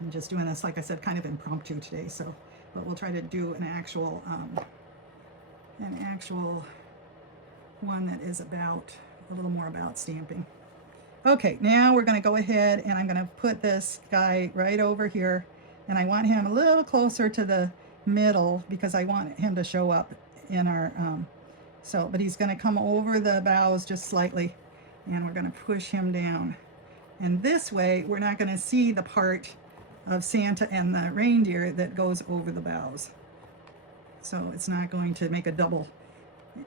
I'm just doing this, like I said, kind of impromptu today. So. But we'll try to do an actual one that is about a little more about stamping. Okay, now we're going to go ahead and I'm going to put this guy right over here, and I want him a little closer to the middle because I want him to show up in our but he's going to come over the boughs just slightly, and we're going to push him down, and this way we're not going to see the part of Santa and the reindeer that goes over the boughs. So it's not going to make a double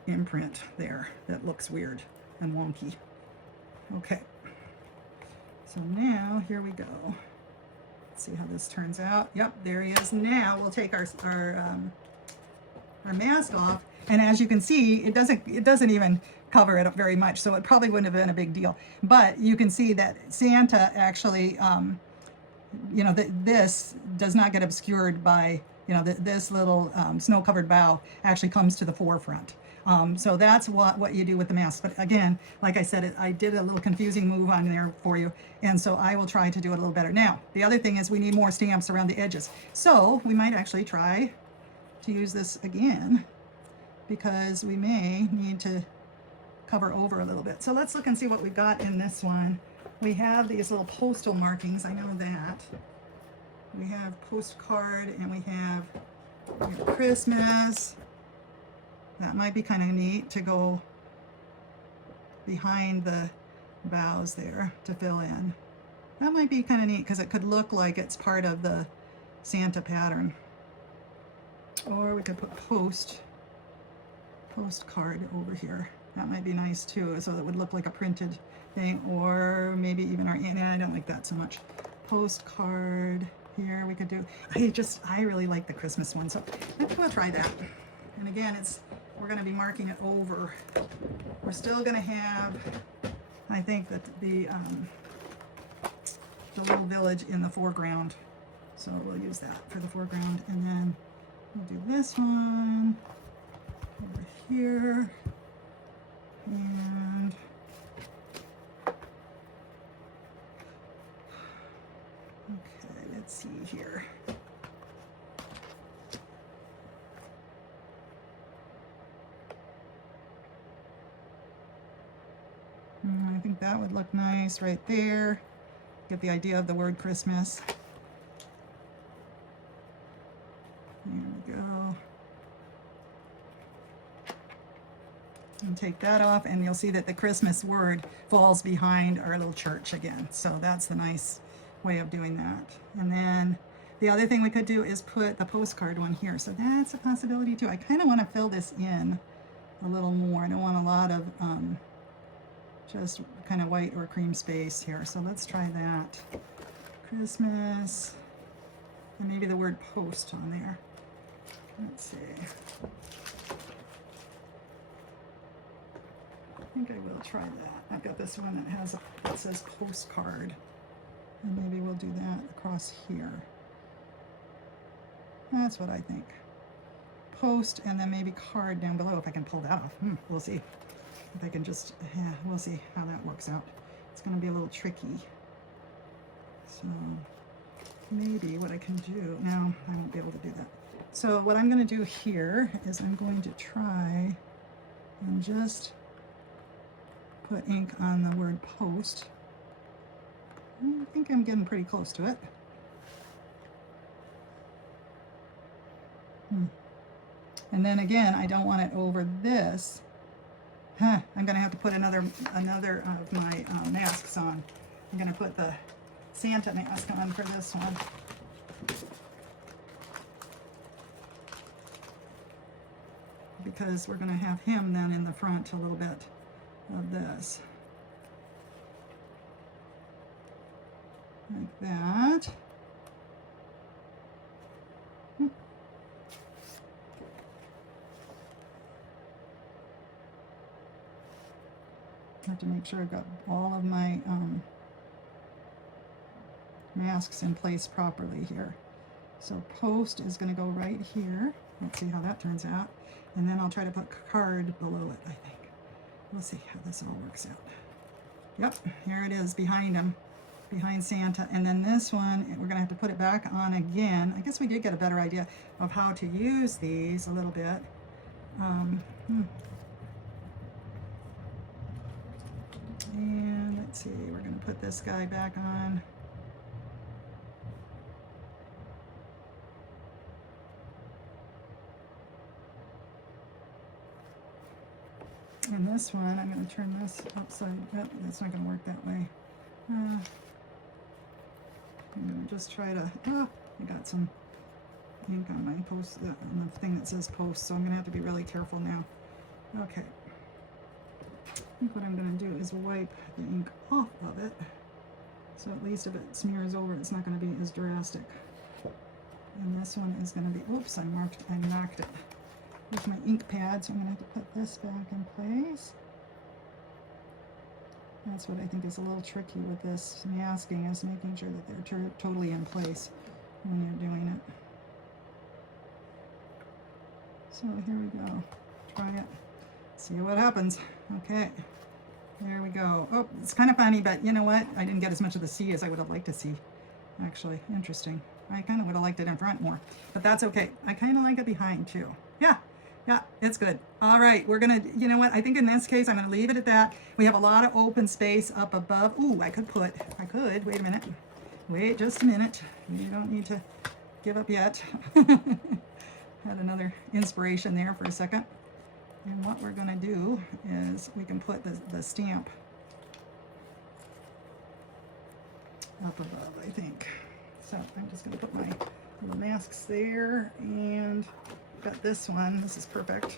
imprint there that looks weird and wonky. Okay. So now here we go. Let's see how this turns out. Yep, there he is. Now we'll take our mask off, and as you can see, it doesn't even cover it very much, so it probably wouldn't have been a big deal. But you can see that Santa actually you know, this does not get obscured by, you know, this little snow-covered bough actually comes to the forefront. So that's what you do with the mask. But again, like I said, I did a little confusing move on there for you, and so I will try to do it a little better. Now, the other thing is we need more stamps around the edges. So we might actually try to use this again because we may need to cover over a little bit. So let's look and see what we've got in this one. We have these little postal markings, I know that. We have postcard, and we have Christmas, That might be kind of neat to go behind the boughs there to fill in. That might be kind of neat because it could look like it's part of the Santa pattern. Or we could put postcard over here. That might be nice too, so it would look like a printed thing, or maybe even our, I don't like that so much. Postcard here we could do. I really like the Christmas one, so I think we'll try that. And again, we're going to be marking it over. We're still going to have, I think, that the little village in the foreground. So we'll use that for the foreground, and then we'll do this one over here, and okay, let's see here. I think that would look nice right there. Get the idea of the word Christmas. There we go. And take that off, and you'll see that the Christmas word falls behind our little church again. So that's the nice way of doing that. And then the other thing we could do is put the postcard one here. So that's a possibility too. I kind of want to fill this in a little more. I don't want a lot of just kind of white or cream space here. So let's try that. Christmas, and maybe the word post on there. Let's see. I think I will try that. I've got this one that says postcard, and maybe we'll do that across here. That's what I think. Post, and then maybe card down below if I can pull that off. We'll see. If I can just, yeah, we'll see how that works out. It's going to be a little tricky. So maybe what I can do, no, I won't be able to do that. So what I'm going to do here is I'm going to try and just put ink on the word post. I think I'm getting pretty close to it. And then again, I don't want it over this. I'm going to have to put another of my masks on. I'm going to put the Santa mask on for this one. Because we're going to have him then in the front a little bit of this. Like that. I have to make sure I've got all of my masks in place properly here. So post is going to go right here. Let's see how that turns out. And then I'll try to put card below it, I think. We'll see how this all works out. Yep, here it is behind him, behind Santa. And then this one, we're going to have to put it back on again. I guess we did get a better idea of how to use these a little bit. And let's see, we're going to put this guy back on. And this one, I'm going to turn this upside. Yep, that's not going to work that way. I'm going to just try to. I got some ink on my post, on the thing that says post, so I'm going to have to be really careful now. Okay. I think what I'm going to do is wipe the ink off of it, so at least if it smears over, it's not going to be as drastic. And this one is going to be. Oops! I knocked it with my ink pad, so I'm going to have to put this back in place. That's what I think is a little tricky with this masking, is making sure that they're totally in place when you're doing it. So here we go. Try it. See what happens. Okay. There we go. Oh, it's kind of funny, but you know what? I didn't get as much of the C as I would have liked to see. Actually, interesting. I kind of would have liked it in front more, but that's okay. I kind of like it behind too. Yeah, it's good. All right, we're gonna, you know what? I think in this case, I'm gonna leave it at that. We have a lot of open space up above. Ooh, I could, wait a minute. Wait just a minute. You don't need to give up yet. Had another inspiration there for a second. And what we're going to do is we can put the stamp up above, I think. So I'm just going to put my little masks there, and got this one. This is perfect.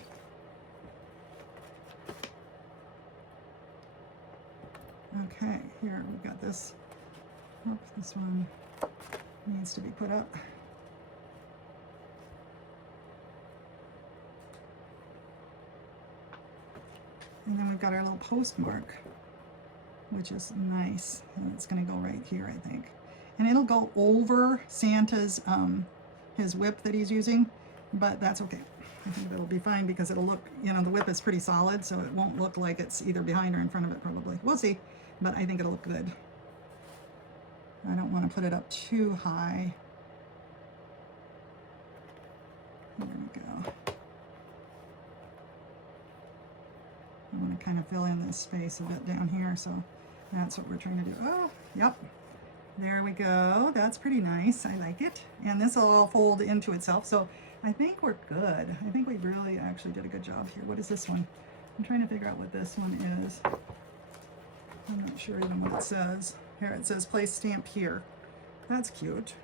Okay, here we've got this. Oh, this one needs to be put up. And then we've got our little postmark, which is nice. And it's going to go right here, I think. And it'll go over Santa's, his whip that he's using, but that's okay. I think it'll be fine because it'll look, you know, the whip is pretty solid, so it won't look like it's either behind or in front of it probably. We'll see, but I think it'll look good. I don't want to put it up too high. There we go. I want to kind of fill in this space a bit down here, so that's what we're trying to do. Oh, yep. There we go. That's pretty nice. I like it. And this will all fold into itself, so I think we're good. I think we really actually did a good job here. What is this one? I'm trying to figure out what this one is. I'm not sure even what it says. Here it says place stamp here. That's cute.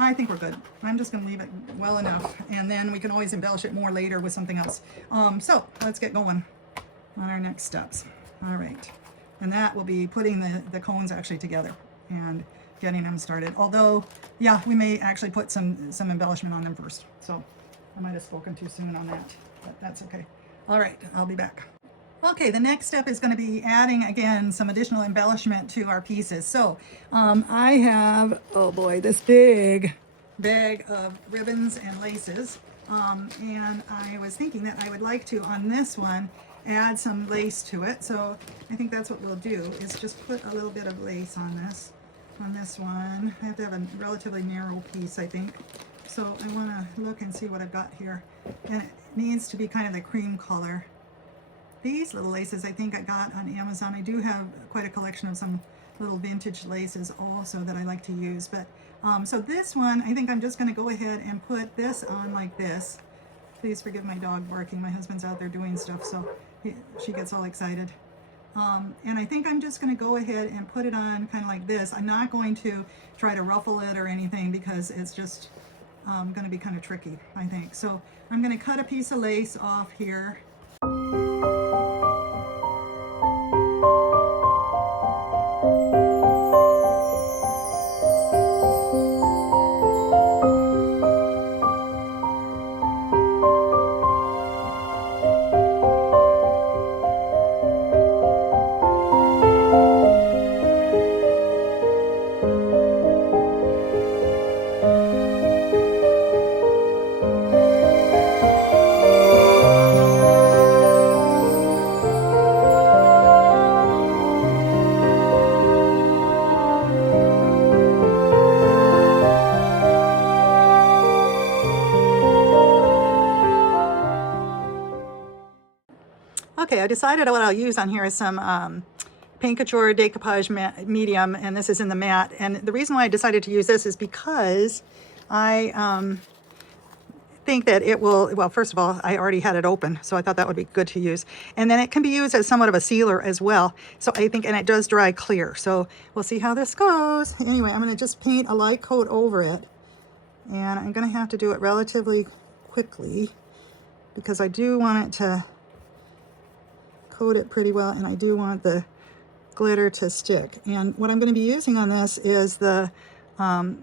I think we're good. I'm just going to leave it well enough, and then we can always embellish it more later with something else. So let's get going on our next steps. All right. And that will be putting the cones actually together and getting them started. Although, yeah, we may actually put some embellishment on them first. So I might have spoken too soon on that, but that's okay. All right, I'll be back. Okay, the next step is going to be adding, again, some additional embellishment to our pieces. So I have, oh boy, this big bag of ribbons and laces. And I was thinking that I would like to, on this one, add some lace to it. So I think that's what we'll do, is just put a little bit of lace on this one. I have to have a relatively narrow piece, I think. So I want to look and see what I've got here. And it needs to be kind of the cream color. These little laces I think I got on Amazon. I do have quite a collection of some little vintage laces also that I like to use. But so this one, I think I'm just going to go ahead and put this on like this. Please forgive my dog barking. My husband's out there doing stuff, so she gets all excited. And I think I'm just going to go ahead and put it on kind of like this. I'm not going to try to ruffle it or anything because it's just going to be kind of tricky, I think. So I'm going to cut a piece of lace off here. Okay, I decided what I'll use on here is some Paint Couture Decoupage Medium, and this is in the matte. And the reason why I decided to use this is because I think that it will, well, first of all, I already had it open, so I thought that would be good to use. And then it can be used as somewhat of a sealer as well. So I think, and it does dry clear. So we'll see how this goes. Anyway, I'm going to just paint a light coat over it. And I'm going to have to do it relatively quickly because I do want it to coat it pretty well, and I do want the glitter to stick. And what I'm going to be using on this is the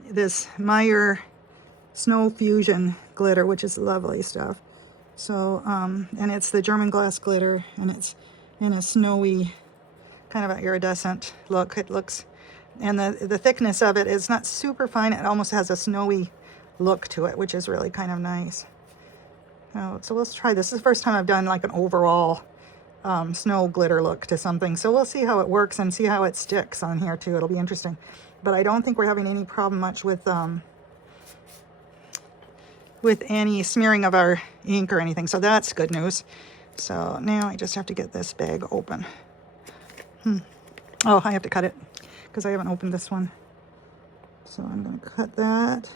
this Meyer Snow Fusion glitter, which is lovely stuff. So and it's the German glass glitter, and it's in a snowy kind of an iridescent look. It looks, and the thickness of it is not super fine. It almost has a snowy look to it, which is really kind of nice. So let's try this. This is the first time I've done like an overall snow glitter look to something. So we'll see how it works and see how it sticks on here too. It'll be interesting. But I don't think we're having any problem much with any smearing of our ink or anything. So that's good news. So now I just have to get this bag open. Oh, I have to cut it because I haven't opened this one. So I'm going to cut that.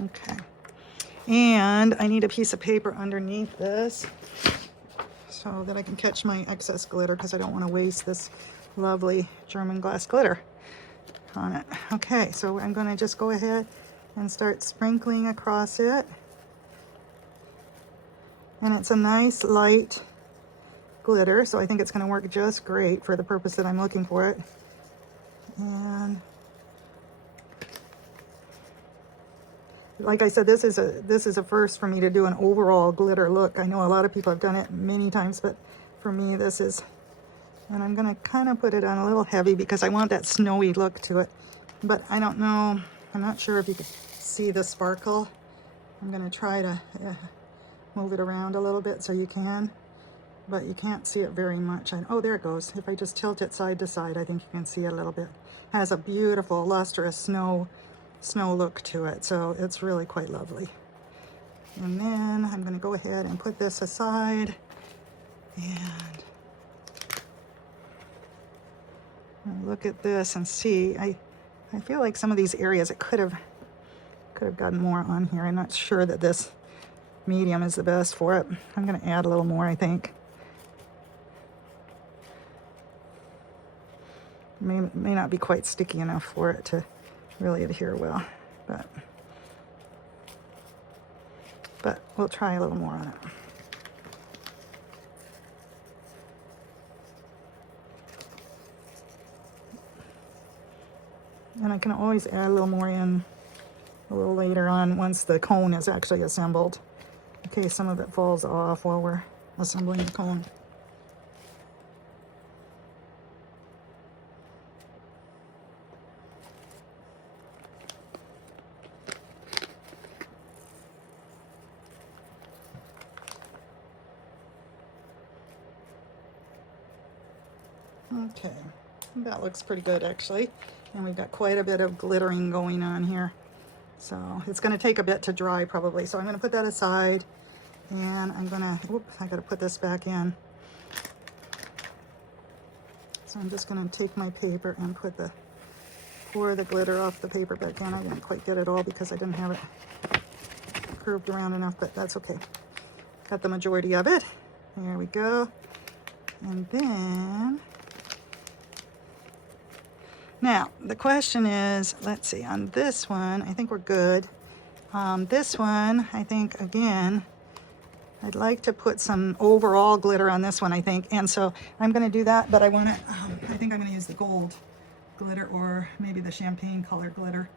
Okay. And I need a piece of paper underneath this so that I can catch my excess glitter, because I don't want to waste this lovely German glass glitter on it. Okay, so I'm going to just go ahead and start sprinkling across it. And it's a nice light glitter, so I think it's going to work just great for the purpose that I'm looking for it. And like I said, this is a first for me to do an overall glitter look. I know a lot of people have done it many times, but for me this is, and I'm going to kind of put it on a little heavy because I want that snowy look to it. But I don't know, I'm not sure if you can see the sparkle. I'm going to try to move it around a little bit so you can, but you can't see it very much. Oh, there it goes. If I just tilt it side to side, I think you can see it a little bit. It has a beautiful lustrous snow look to it, so it's really quite lovely. And then I'm going to go ahead and put this aside, and look at this and see. I feel like some of these areas it could have gotten more on here. I'm not sure that this medium is the best for it. I'm going to add a little more, I think. May not be quite sticky enough for it to really adhere well, but we'll try a little more on it. And I can always add a little more in a little later on once the cone is actually assembled, in case some of it falls off while we're assembling the cone. Okay, that looks pretty good actually. And we've got quite a bit of glittering going on here. So it's going to take a bit to dry probably. So I'm going to put that aside, and I'm going to, oops, I got to put this back in. So I'm just going to take my paper and pour the glitter off the paper back in. I didn't quite get it all because I didn't have it curved around enough, but that's okay. Got the majority of it. There we go. And then, now the question is, let's see, on this one, I think we're good. This one, I think, again, I'd like to put some overall glitter on this one, I think. And so I'm going to do that, but I want to, I think I'm going to use the gold glitter or maybe the champagne color glitter.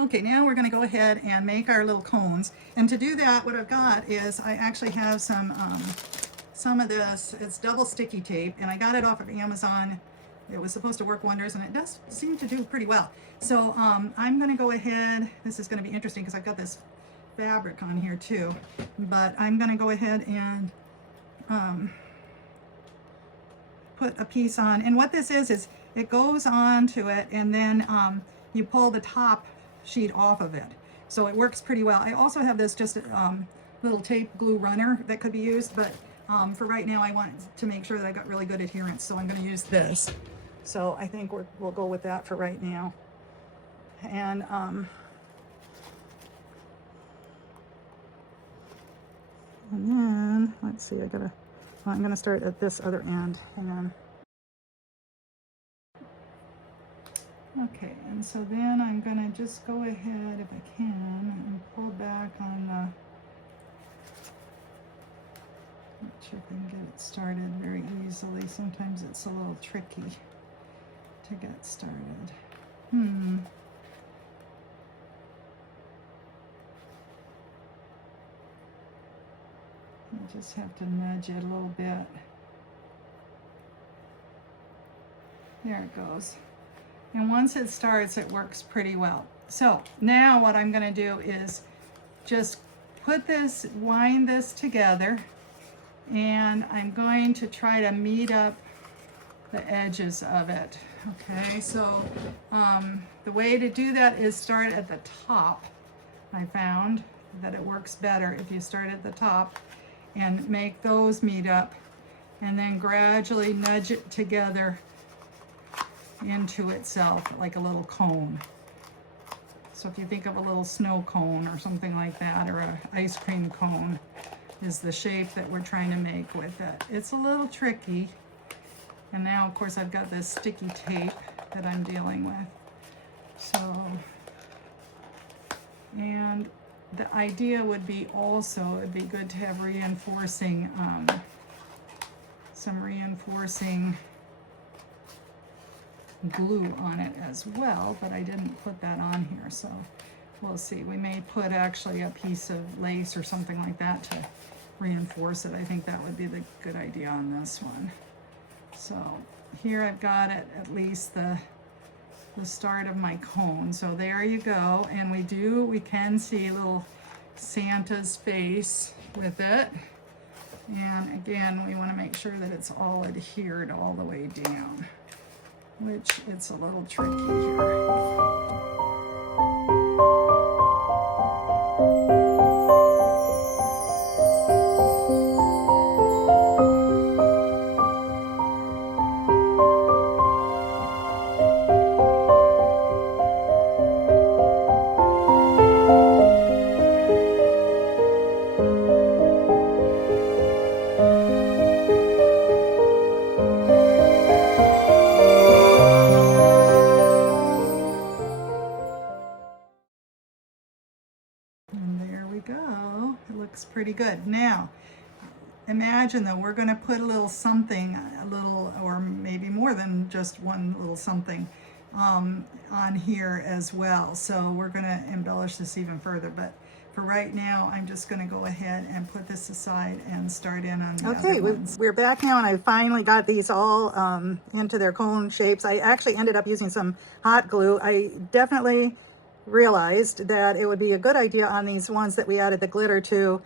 Okay, now we're going to go ahead and make our little cones. And to do that, what I've got is I actually have some some of this. It's double sticky tape, and I got it off of Amazon. It was supposed to work wonders, and it does seem to do pretty well. So I'm going to go ahead. This is going to be interesting because I've got this fabric on here too, but I'm going to go ahead and put a piece on. And what this is it goes onto it, and then you pull the top sheet off of it. So it works pretty well. I also have this just little tape glue runner that could be used, but for right now I want to make sure that I got really good adherence, so I'm going to use this. So I think we'll go with that for right now. And then let's see, I'm gonna start at this other end. Hang on. Okay, and so then I'm gonna just go ahead, if I can, and pull back on the, not sure if I can get it started very easily. Sometimes it's a little tricky to get started. I just have to nudge it a little bit. There it goes. And once it starts, it works pretty well. So now what I'm going to do is just wind this together, and I'm going to try to meet up the edges of it. Okay, so the way to do that is start at the top. I found that it works better if you start at the top and make those meet up, and then gradually nudge it together into itself like a little cone. So if you think of a little snow cone or something like that, or an ice cream cone is the shape that we're trying to make with it. It's a little tricky. And now of course I've got this sticky tape that I'm dealing with. So, and the idea would be also, it'd be good to have reinforcing, some reinforcing glue on it as well, but I didn't put that on here, so we'll see. We may put actually a piece of lace or something like that to reinforce it. I think that would be the good idea on this one. So here I've got it, at least the start of my cone. So there you go, and we can see little Santa's face with it. And again, we want to make sure that it's all adhered all the way down, which it's a little tricky here. Pretty good. Now imagine though, we're going to put a little something, or maybe more than just one little something on here as well. So we're going to embellish this even further, but for right now I'm just going to go ahead and put this aside and start in on the other ones. We're back now, and I finally got these all into their cone shapes. I actually ended up using some hot glue. I definitely realized that it would be a good idea on these ones that we added the glitter to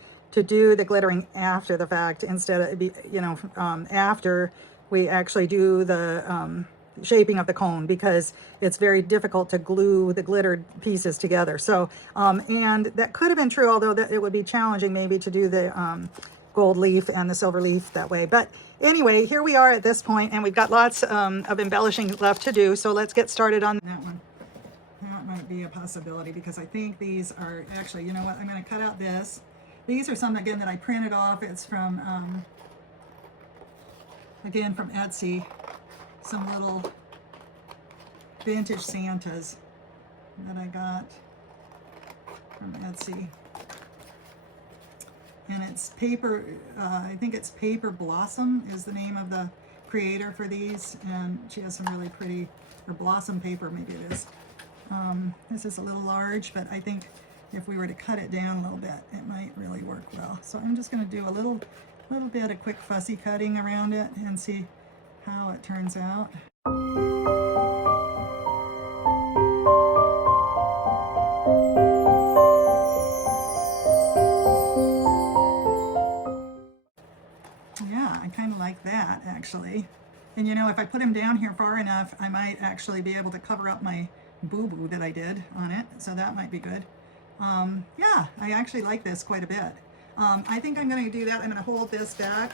do the glittering after the fact, instead of after we actually do the shaping of the cone, because it's very difficult to glue the glittered pieces together. So and that could have been true, although it would be challenging maybe to do the gold leaf and the silver leaf that way. But anyway, here we are at this point, and we've got lots of embellishing left to do. So let's get started on that one. That might be a possibility, because I think these are actually, you know what, I'm going to cut out this. These are some, again, that I printed off. It's from, again, from Etsy. Some little vintage Santas that I got from Etsy. And it's paper, I think it's Paper Blossom is the name of the creator for these. And she has some really pretty, or Blossom paper, maybe it is. This is a little large, but I think if we were to cut it down a little bit, it might really work well. So I'm just going to do a little a little bit of quick fussy cutting around it and see how it turns out. Yeah, I kind of like that actually. And you know, if I put him down here far enough, I might actually be able to cover up my boo-boo that I did on it. So that might be good. Yeah, I actually like this quite a bit. I think I'm going to do that. I'm going to hold this back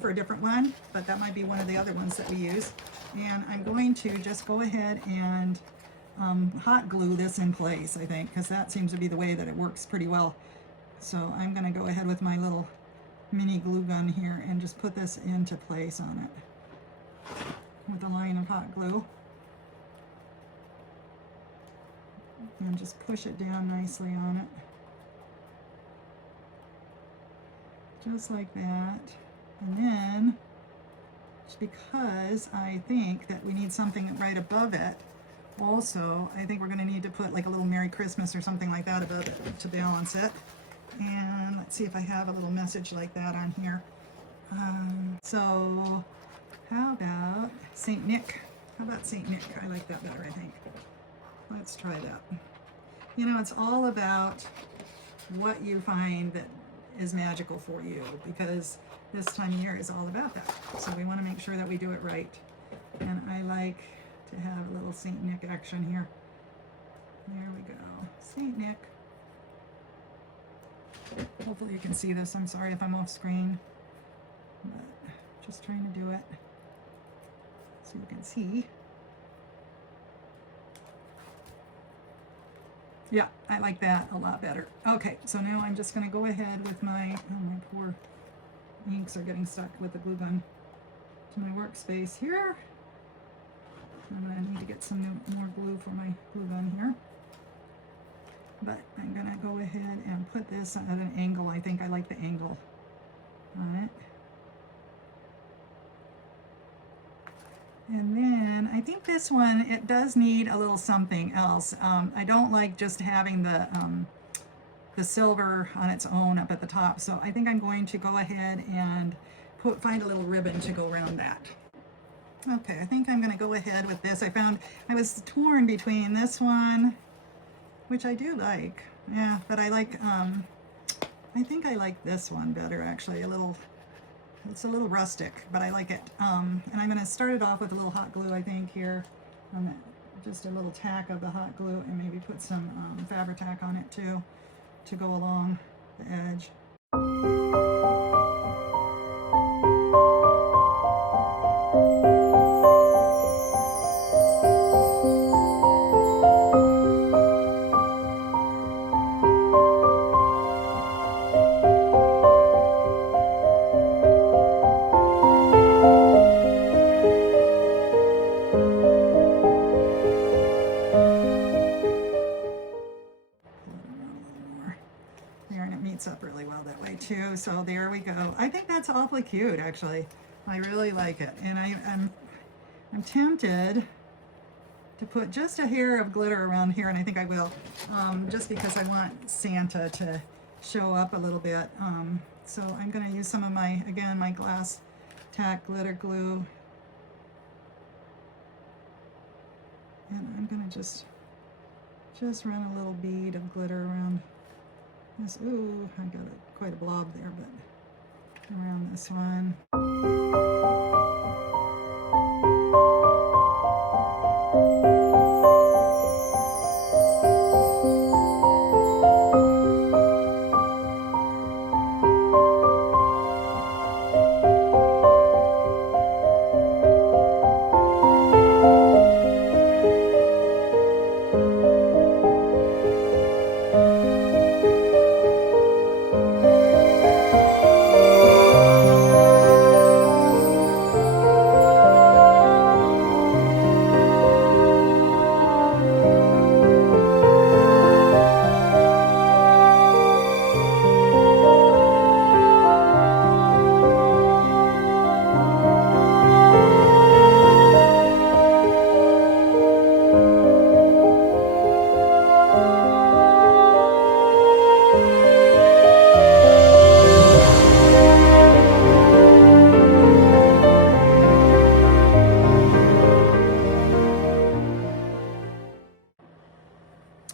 for a different one, but that might be one of the other ones that we use. And I'm going to just go ahead and hot glue this in place, I think, because that seems to be the way that it works pretty well. So I'm going to go ahead with my little mini glue gun here and just put this into place on it with a line of hot glue. And just push it down nicely on it. Just like that. And then, just because I think that we need something right above it, also, I think we're going to need to put like a little Merry Christmas or something like that above it to balance it. And let's see if I have a little message like that on here. So, how about St. Nick? How about St. Nick? I like that better, I think. Let's try that. You know, it's all about what you find that is magical for you, because this time of year is all about that. So we want to make sure that we do it right. And I like to have a little St. Nick action here. There we go. St. Nick. Hopefully you can see this. I'm sorry if I'm off screen, but just trying to do it so you can see. Yeah, I like that a lot better. Okay, so now I'm just going to go ahead with my, oh, my poor inks are getting stuck with the glue gun to my workspace here. I'm going to need to get some more glue for my glue gun here. But I'm going to go ahead and put this at an angle. I think I like the angle on it. And then I think this one, it does need a little something else. I don't like just having the silver on its own up at the top. So I think I'm going to go ahead and find a little ribbon to go around that. Okay, I think I'm going to go ahead with this. I was torn between this one, which I do like. Yeah, but I like, I think I like this one better actually. It's a little rustic, but I like it. And I'm going to start it off with a little hot glue, I think, here. Just a little tack of the hot glue, and maybe put some Fabri-Tac on it too, to go along the edge. Up really well that way too. So there we go. I think that's awfully cute actually. I really like it, and I'm tempted to put just a hair of glitter around here, and I think I will, just because I want Santa to show up a little bit. So I'm going to use some of my, again, my glass tack glitter glue, and I'm going to just run a little bead of glitter around this. Ooh, I got quite a blob there, but around this one.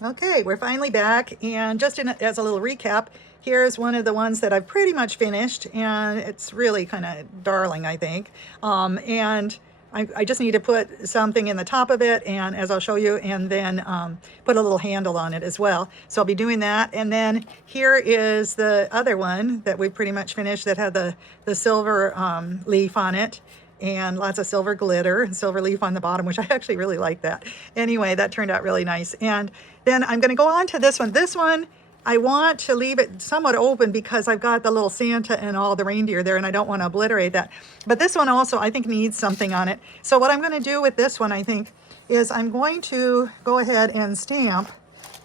Okay, we're finally back, and just as a little recap, here's one of the ones that I've pretty much finished, and it's really kind of darling, I think. And I just need to put something in the top of it, and as I'll show you, and then put a little handle on it as well. So I'll be doing that. And then here is the other one that we pretty much finished that had the silver leaf on it, and lots of silver glitter and silver leaf on the bottom, which I actually really like that. Anyway, that turned out really nice. And then I'm going to go on to this one. This one, I want to leave it somewhat open because I've got the little Santa and all the reindeer there, and I don't want to obliterate that. But this one also, I think, needs something on it. So what I'm going to do with this one, I think, is I'm going to go ahead and stamp.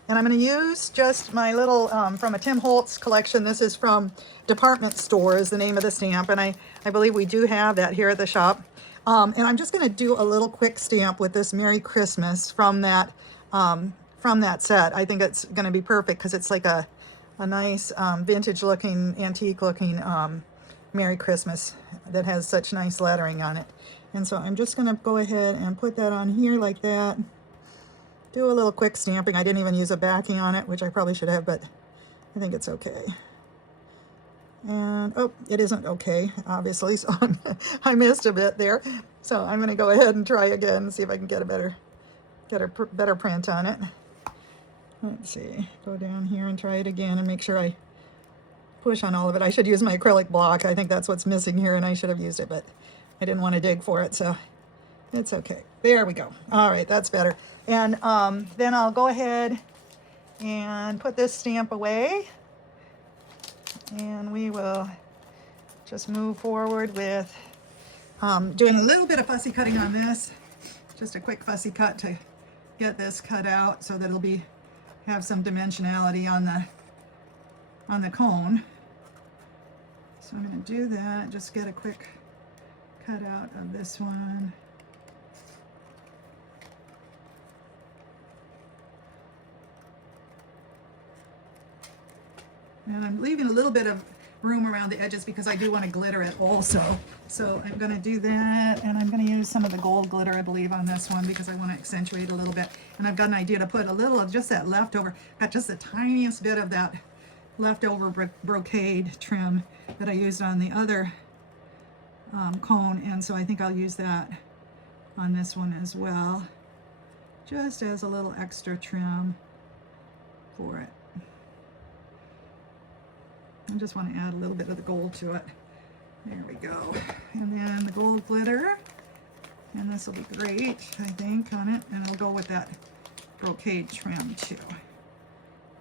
And I'm going to use just my little, from a Tim Holtz collection. This is from Department Store is the name of the stamp. And I believe we do have that here at the shop. And I'm just going to do a little quick stamp with this Merry Christmas from that set. I think it's going to be perfect because it's like a nice vintage looking, antique looking Merry Christmas that has such nice lettering on it. And so I'm just going to go ahead and put that on here like that. Do a little quick stamping. I didn't even use a backing on it, which I probably should have, but I think it's okay. And, oh, it isn't okay, obviously, so I missed a bit there. So I'm going to go ahead and try again and see if I can get a better print on it. Let's see, go down here and try it again and make sure I push on all of it. I should use my acrylic block. I think that's what's missing here, and I should have used it, but I didn't want to dig for it, so it's okay. There we go. All right, that's better. And then I'll go ahead and put this stamp away. And we will just move forward with doing a little bit of fussy cutting on this. Just a quick fussy cut to get this cut out so that it'll have some dimensionality on the cone. So I'm going to do that. Just get a quick cut out of this one. And I'm leaving a little bit of room around the edges because I do want to glitter it also. So I'm going to do that, and I'm going to use some of the gold glitter, I believe, on this one because I want to accentuate a little bit. And I've got an idea to put a little of just that leftover, got just the tiniest bit of that leftover brocade trim that I used on the other cone, and so I think I'll use that on this one as well, just as a little extra trim for it. I just want to add a little bit of the gold to it. There we go. And then the gold glitter. And this will be great, I think, on it. And it'll go with that brocade trim, too. If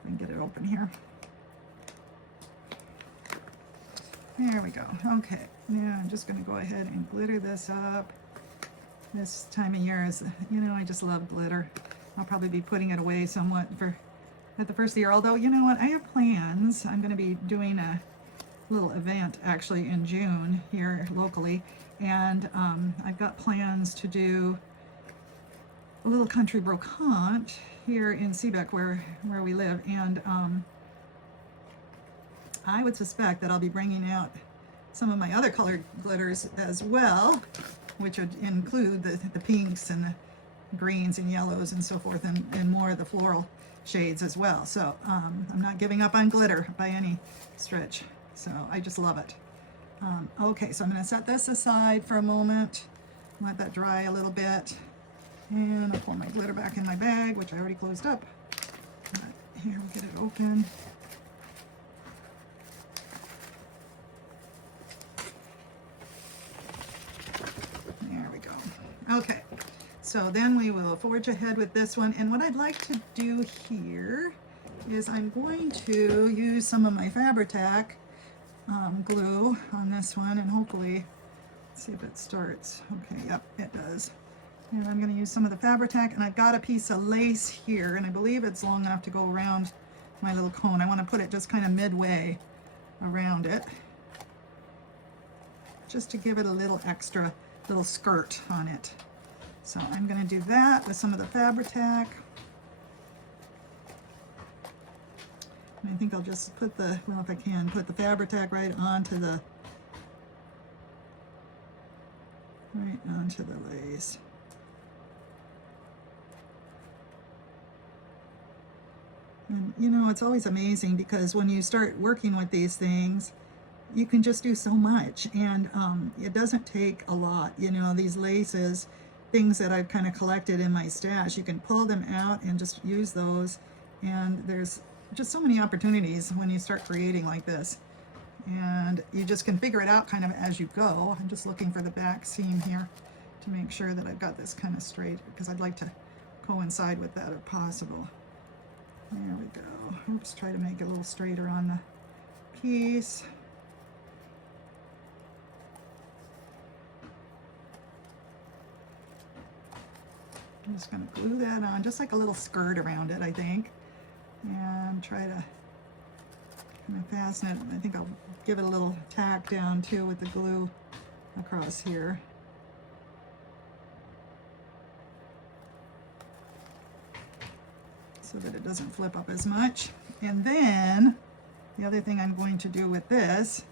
I can get it open here. There we go. Okay. Now I'm just going to go ahead and glitter this up. This time of year is, you know, I just love glitter. I'll probably be putting it away somewhat at the first of the year, although, you know what, I have plans. I'm going to be doing a little event actually in June here locally, and I've got plans to do a little country brocante here in Seebeck where we live, and I would suspect that I'll be bringing out some of my other colored glitters as well, which would include the pinks and the greens and yellows and so forth, and more of the floral shades as well. So I'm not giving up on glitter by any stretch. So I just love it. Okay, so I'm going to set this aside for a moment, let that dry a little bit, and I'll pull my glitter back in my bag, which I already closed up. But here, we'll get it open. There we go. Okay. So then we will forge ahead with this one. And what I'd like to do here is I'm going to use some of my Fabri-Tac glue on this one, and hopefully, let's see if it starts. Okay, yep, it does. And I'm going to use some of the Fabri-Tac, and I've got a piece of lace here, and I believe it's long enough to go around my little cone. I want to put it just kind of midway around it, just to give it a little extra little skirt on it. So I'm going to do that with some of the Fabri-Tac. And I think I'll just put the, well, if I can, put the Fabri-Tac right onto the lace. And you know, it's always amazing because when you start working with these things, you can just do so much, and it doesn't take a lot. You know, these laces, things that I've kind of collected in my stash, you can pull them out and just use those, and there's just so many opportunities when you start creating like this, and you just can figure it out kind of as you go. I'm just looking for the back seam here to make sure that I've got this kind of straight, because I'd like to coincide with that if possible. There we go. Oops, try to make it a little straighter on the piece. I'm just going to glue that on, just like a little skirt around it, I think, and try to kind of fasten it. I think I'll give it a little tack down too with the glue across here. So that it doesn't flip up as much. And then the other thing I'm going to do with this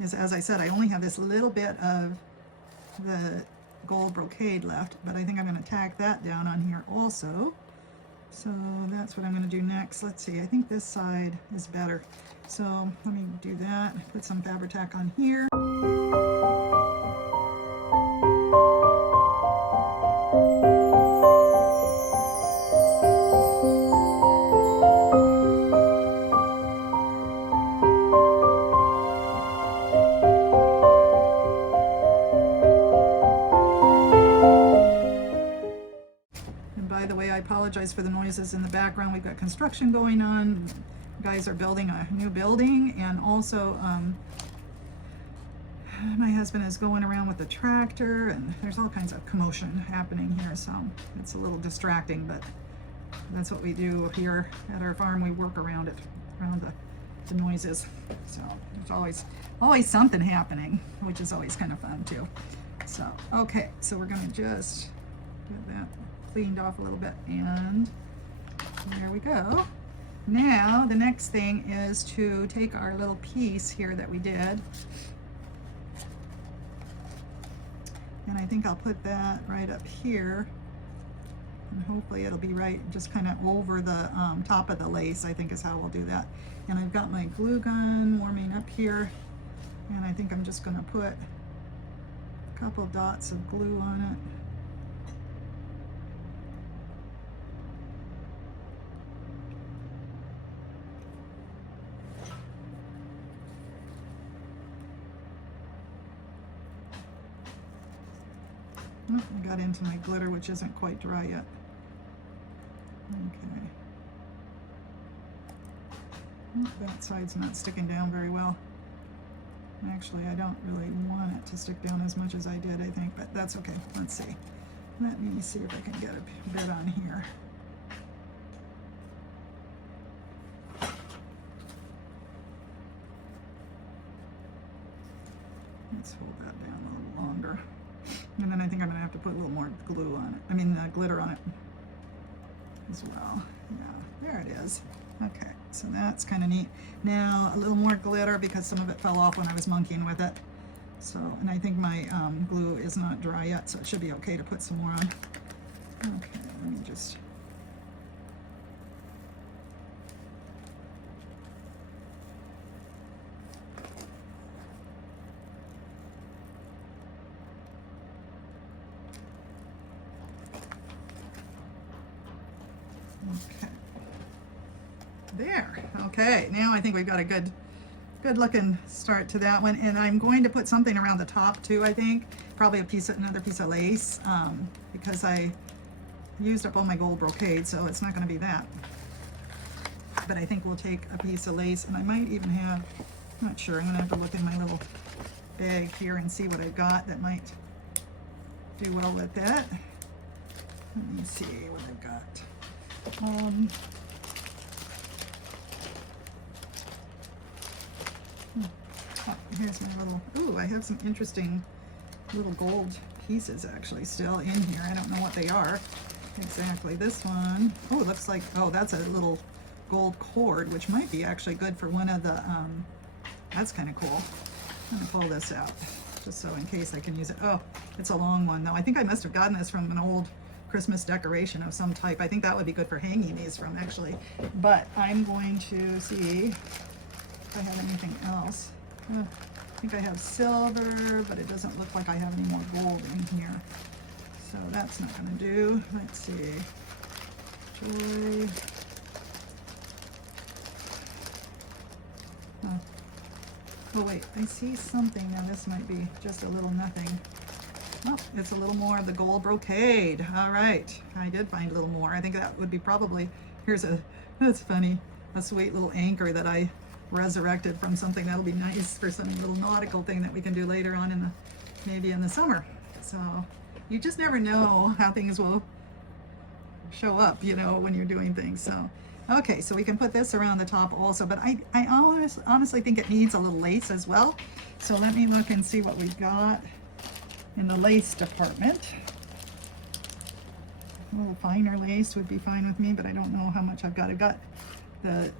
is, as I said, I only have this little bit of the gold brocade left, but I think I'm going to tack that down on here also. So that's what I'm going to do next. Let's see, I think this side is better. So let me do that, put some Fabri-Tac on here. By the way, I apologize for the noises in the background. We've got construction going on. Guys are building a new building, and also my husband is going around with the tractor, and there's all kinds of commotion happening here, so it's a little distracting, but that's what we do here at our farm. We work around it, around the noises. So there's always something happening, which is always kind of fun too. So okay, so we're gonna just get that cleaned off a little bit, and there we go. Now the next thing is to take our little piece here that we did, and I think I'll put that right up here, and hopefully it'll be right just kind of over the top of the lace, I think is how we'll do that. And I've got my glue gun warming up here, and I think I'm just going to put a couple dots of glue on it. Oh, I got into my glitter, which isn't quite dry yet. Okay. Oh, that side's not sticking down very well. Actually, I don't really want it to stick down as much as I did, I think, but that's okay. Let's see. Let me see if I can get a bit on here. Let's hold that down a little longer. And then I think I'm going to have to put a little more glue on it. I mean, glitter on it as well. Yeah, there it is. Okay, so that's kind of neat. Now, a little more glitter because some of it fell off when I was monkeying with it. So, and I think my glue is not dry yet, so it should be okay to put some more on. Okay, let me just... Okay. There. Okay, now I think we've got a good looking start to that one, and I'm going to put something around the top too, I think. Probably another piece of lace, because I used up all my gold brocade, so it's not going to be that. But I think we'll take a piece of lace, and I might even have, I'm not sure, I'm going to have to look in my little bag here and see what I've got that might do well with it. Let me see what I've got. Here's my little, ooh, I have some interesting little gold pieces actually still in here. I don't know what they are exactly. This one, oh, it looks like, oh, that's a little gold cord, which might be actually good for one of the, that's kind of cool. I'm gonna pull this out just so in case I can use it. Oh, it's a long one though. I think I must have gotten this from an old Christmas decoration of some type. I think that would be good for hanging these from, actually. But I'm going to see if I have anything else. I think I have silver, but it doesn't look like I have any more gold in here. So that's not going to do. Let's see. Joy. Oh wait, I see something. Now this might be just a little nothing. Oh, it's a little more of the gold brocade. All right, I did find a little more. I think that would be probably, that's funny, a sweet little anchor that I resurrected from something that'll be nice for some little nautical thing that we can do later on in the, maybe in the summer. So you just never know how things will show up, you know, when you're doing things. So okay, so we can put this around the top also, but I honestly think it needs a little lace as well. So let me look and see what we've got in the lace department. A little finer lace would be fine with me, but I don't know how much I've got. I've got the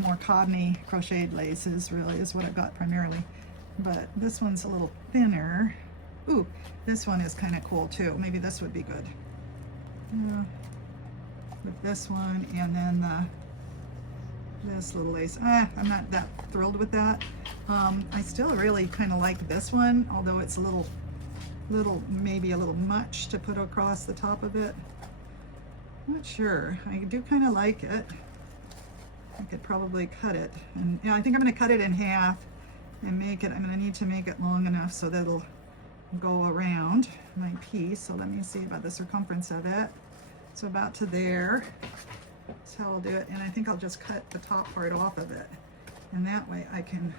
more cottony crocheted laces, really, is what I've got primarily. But this one's a little thinner. Ooh, this one is kind of cool too. Maybe this would be good. With this one, and then this little lace. I'm not that thrilled with that. I still really kind of like this one, although it's a little maybe a little much to put across the top of it. I'm not sure. I do kind of like it. I could probably cut it, and yeah, I think I'm going to cut it in half and make it. I'm going to need to make it long enough so that it'll go around my piece. So let me see about the circumference of it. So about to there. That's how I'll do it. And I think I'll just cut the top part off of it. And that way I can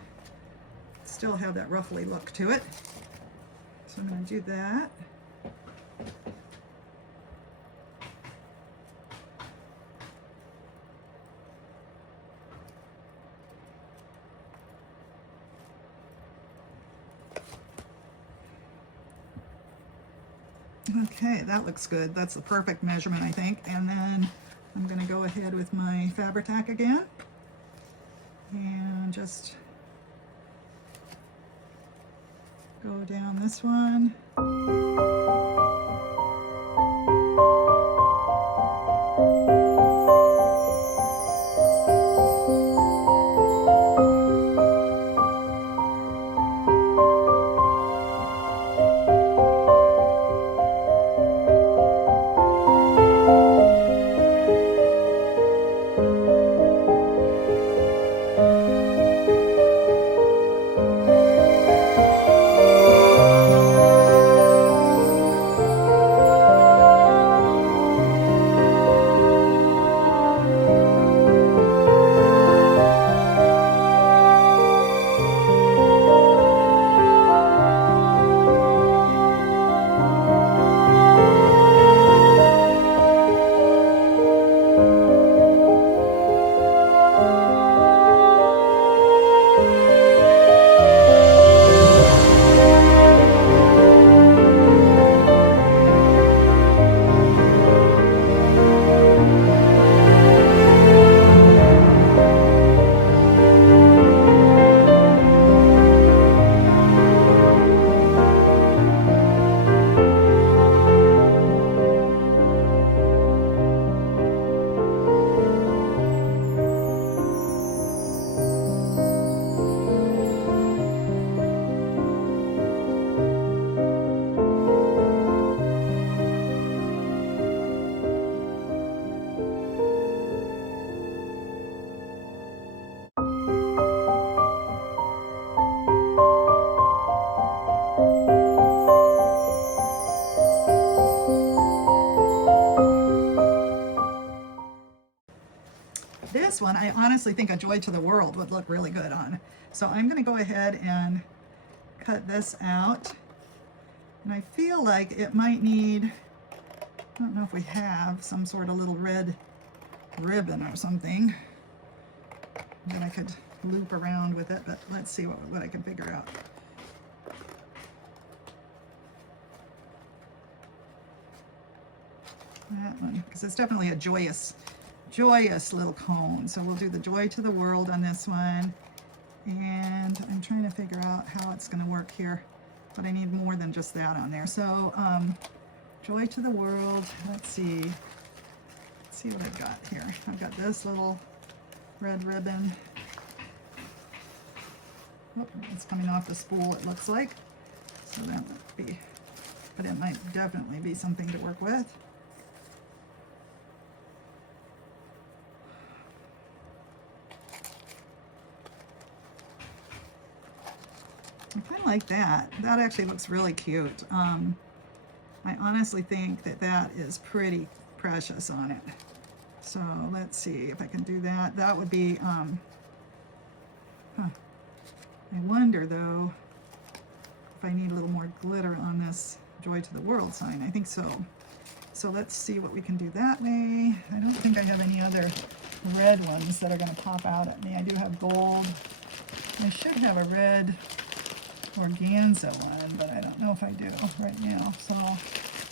still have that ruffly look to it. So I'm going to do that. Okay, that looks good. That's the perfect measurement, I think. And then I'm going to go ahead with my Fabri-Tac again and just go down this one. This one, I honestly think a Joy to the World would look really good on. So I'm going to go ahead and cut this out. And I feel like it might need, I don't know if we have some sort of little red ribbon or something that I could loop around with it, but let's see what I can figure out. That one, because it's definitely a joyous little cone. So we'll do the Joy to the World on this one. And I'm trying to figure out how it's going to work here, but I need more than just that on there. So Joy to the world. Let's see. Let's see what I've got here. I've got this little red ribbon. Oh, it's coming off the spool, it looks like. So that might be, but it might definitely be something to work with. I kind of like that. That actually looks really cute. I honestly think that that is pretty precious on it. So let's see if I can do that. That would be, I wonder though if I need a little more glitter on this Joy to the World sign. I think so. So let's see what we can do that way. I don't think I have any other red ones that are going to pop out at me. I do have gold. I should have a red organza one, but I don't know if I do right now. So I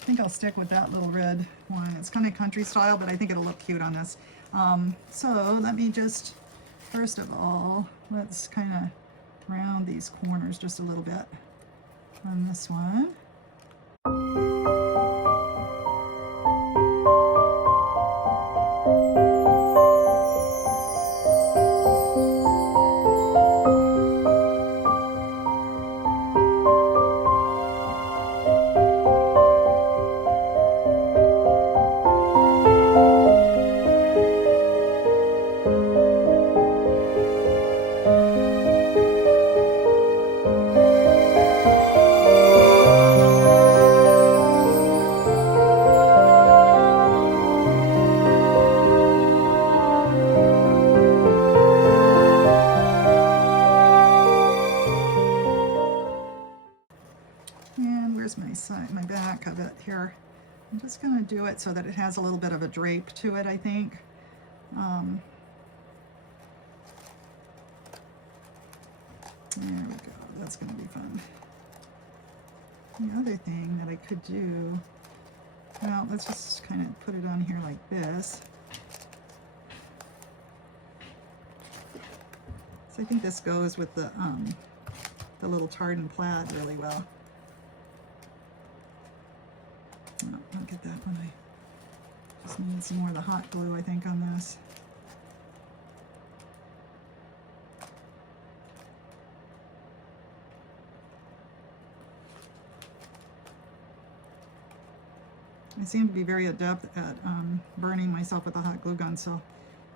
think I'll stick with that little red one. It's kind of country style, but I think it'll look cute on this. So let me just, first of all, let's kind of round these corners just a little bit on this one. My back of it here. I'm just going to do it so that it has a little bit of a drape to it, I think. There we go. That's going to be fun. The other thing that I could do, well, let's just kind of put it on here like this. So I think this goes with the little tartan plaid really well. Oh, I'll get that one. I just need some more of the hot glue, I think, on this. I seem to be very adept at burning myself with a hot glue gun, so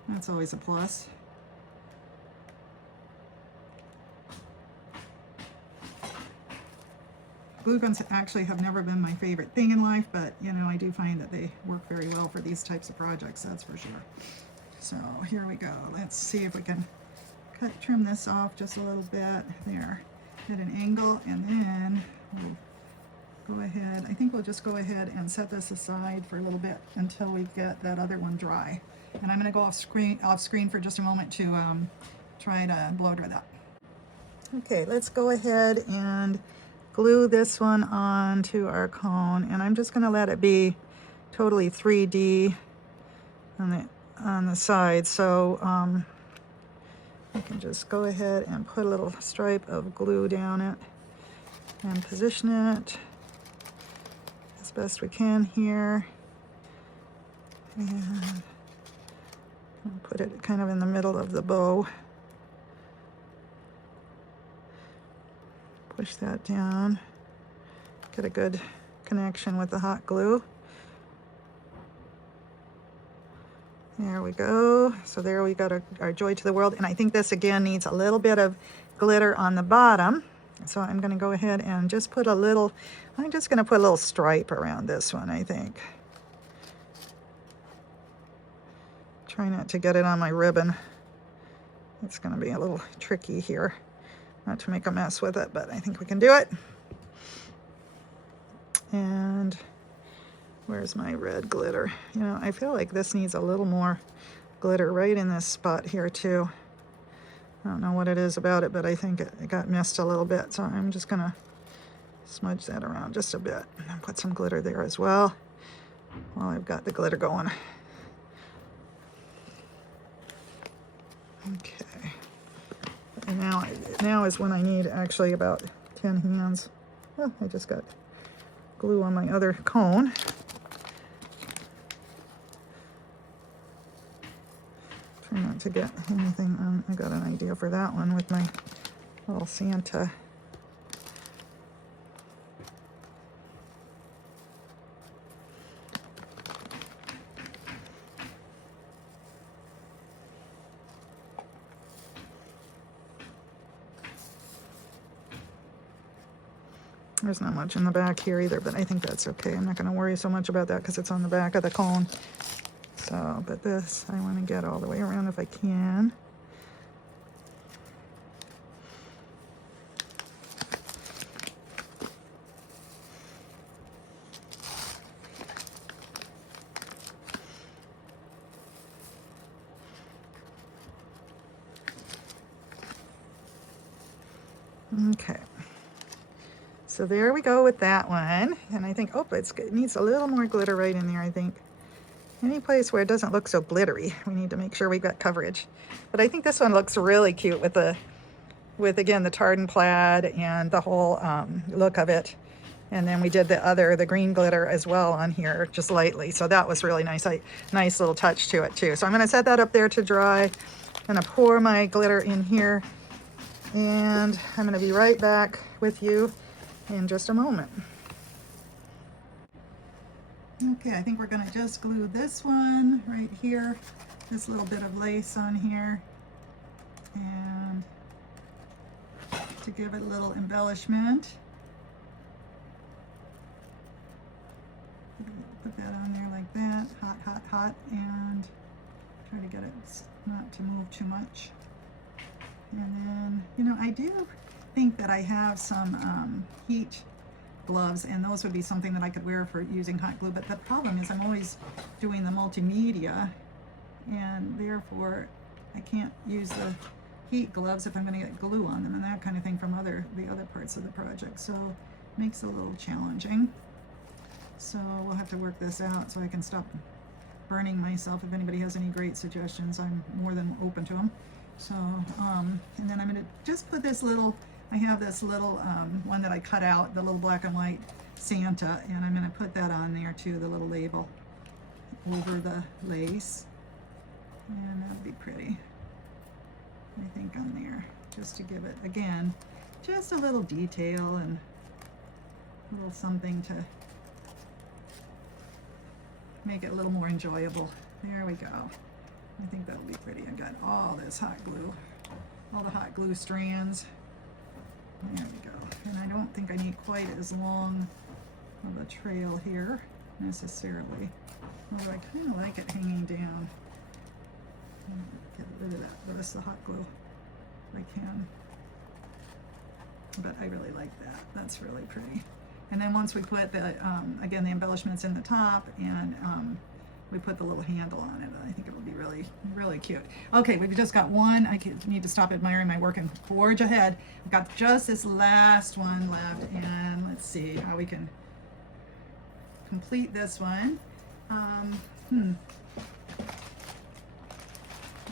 that's always a plus. Glue guns actually have never been my favorite thing in life, but you know, I do find that they work very well for these types of projects, that's for sure. So here we go. Let's see if we can trim this off just a little bit there at an angle, and then we'll go ahead. I think we'll just go ahead and set this aside for a little bit until we get that other one dry. And I'm going to go off screen for just a moment to try to blow dry that. Okay, let's go ahead and glue this one onto our cone, and I'm just going to let it be totally 3D on the side. So I can just go ahead and put a little stripe of glue down it and position it as best we can here, and I'll put it kind of in the middle of the bow. Push that down, get a good connection with the hot glue. There we go. So there we got our Joy to the World, and I think this again needs a little bit of glitter on the bottom. So I'm going to go ahead and just put a little, I'm just going to put a little stripe around this one, I think. Try not to get it on my ribbon. It's going to be a little tricky here. Not to make a mess with it, but I think we can do it. And where's my red glitter? You know, I feel like this needs a little more glitter right in this spot here too. I don't know what it is about it, but I think it got missed a little bit. So I'm just gonna smudge that around just a bit and put some glitter there as well while I've got the glitter going. Okay. And now is when I need actually about 10 hands. Oh, I just got glue on my other cone. Try not to get anything on. I got an idea for that one with my little Santa. There's not much in the back here either, but I think that's okay. I'm not going to worry so much about that because it's on the back of the cone. So, but this I want to get all the way around if I can. Okay. So there we go with that one. And I think, oh, it needs a little more glitter right in there, I think. Any place where it doesn't look so glittery, we need to make sure we've got coverage. But I think this one looks really cute with again, the tartan plaid and the whole look of it. And then we did the green glitter as well on here, just lightly. So that was really nice. Nice little touch to it too. So I'm gonna set that up there to dry. I'm gonna pour my glitter in here. And I'm gonna be right back with you in just a moment. Okay, I think we're gonna just glue this one right here, this little bit of lace on here, and to give it a little embellishment. Put that on there like that, hot, hot, hot, and try to get it not to move too much. And then, you know, I do think that I have some heat gloves, and those would be something that I could wear for using hot glue, but the problem is I'm always doing the multimedia, and therefore I can't use the heat gloves if I'm going to get glue on them and that kind of thing from the other parts of the project, so it makes it a little challenging. So we'll have to work this out so I can stop burning myself. If anybody has any great suggestions, I'm more than open to them. So and then I'm going to just put this little, I have this little one that I cut out, the little black and white Santa, and I'm going to put that on there too, the little label over the lace, and that'll be pretty, I think, on there, just to give it, again, just a little detail and a little something to make it a little more enjoyable. There we go. I think that'll be pretty. I got all this hot glue, all the hot glue strands. There we go. And I don't think I need quite as long of a trail here necessarily, although I kind of like it hanging down. Get rid of that, the rest of the hot glue if I can. But I really like that. That's really pretty. And then once we put the, again, the embellishments in the top, and we put the little handle on it, I think it will be really, really cute. Okay, we've just got one. I need to stop admiring my work and forge ahead. We've got just this last one left, and let's see how we can complete this one.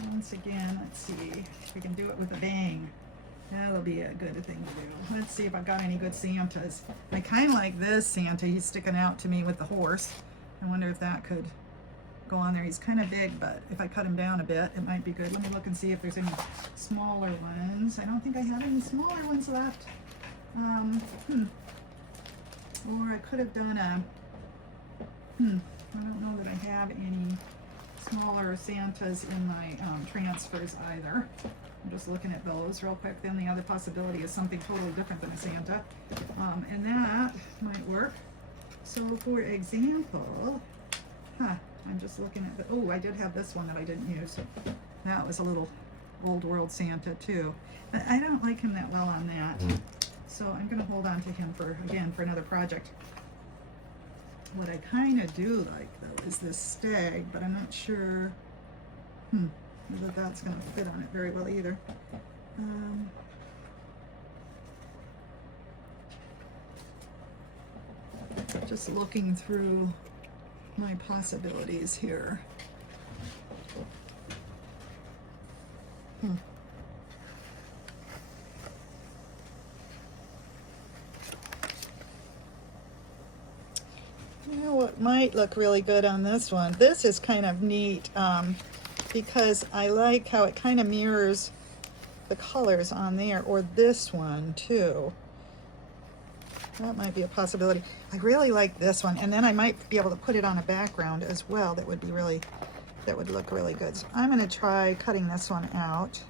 Once again, let's see if we can do it with a bang. That'll be a good thing to do. Let's see if I've got any good Santas. I kind of like this Santa. He's sticking out to me with the horse. I wonder if that could go on there. He's kind of big, but if I cut him down a bit, it might be good. Let me look and see if there's any smaller ones. I don't think I have any smaller ones left. Or I could have done a, I don't know that I have any smaller Santas in my transfers either. I'm just looking at those real quick. Then the other possibility is something totally different than a Santa, and that might work. So for example, I'm just looking at the, oh, I did have this one that I didn't use. That was a little old world Santa too, but I don't like him that well on that. So I'm going to hold on to him for, again, for another project. What I kind of do like though is this stag, but I'm not sure whether that's going to fit on it very well either. Just looking through my possibilities here. You know what might look really good on this one? This is kind of neat. because I like how it kind of mirrors the colors on there, or this one too. That might be a possibility. I really like this one, and then I might be able to put it on a background as well. That would be really, that would look really good. So I'm going to try cutting this one out.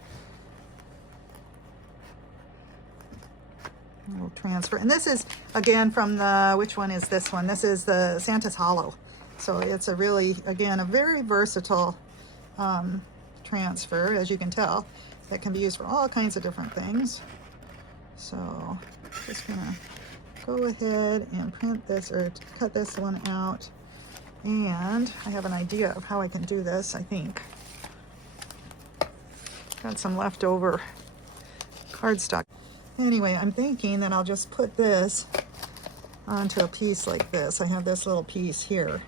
We'll transfer, and this is again from the, which one is this one? This is the Santa's Hollow. So it's a really, again, a very versatile transfer, as you can tell, that can be used for all kinds of different things. So just gonna go ahead and print this, or cut this one out, and I have an idea of how I can do this. I think got some leftover cardstock. Anyway, I'm thinking that I'll just put this onto a piece like this. I have this little piece here,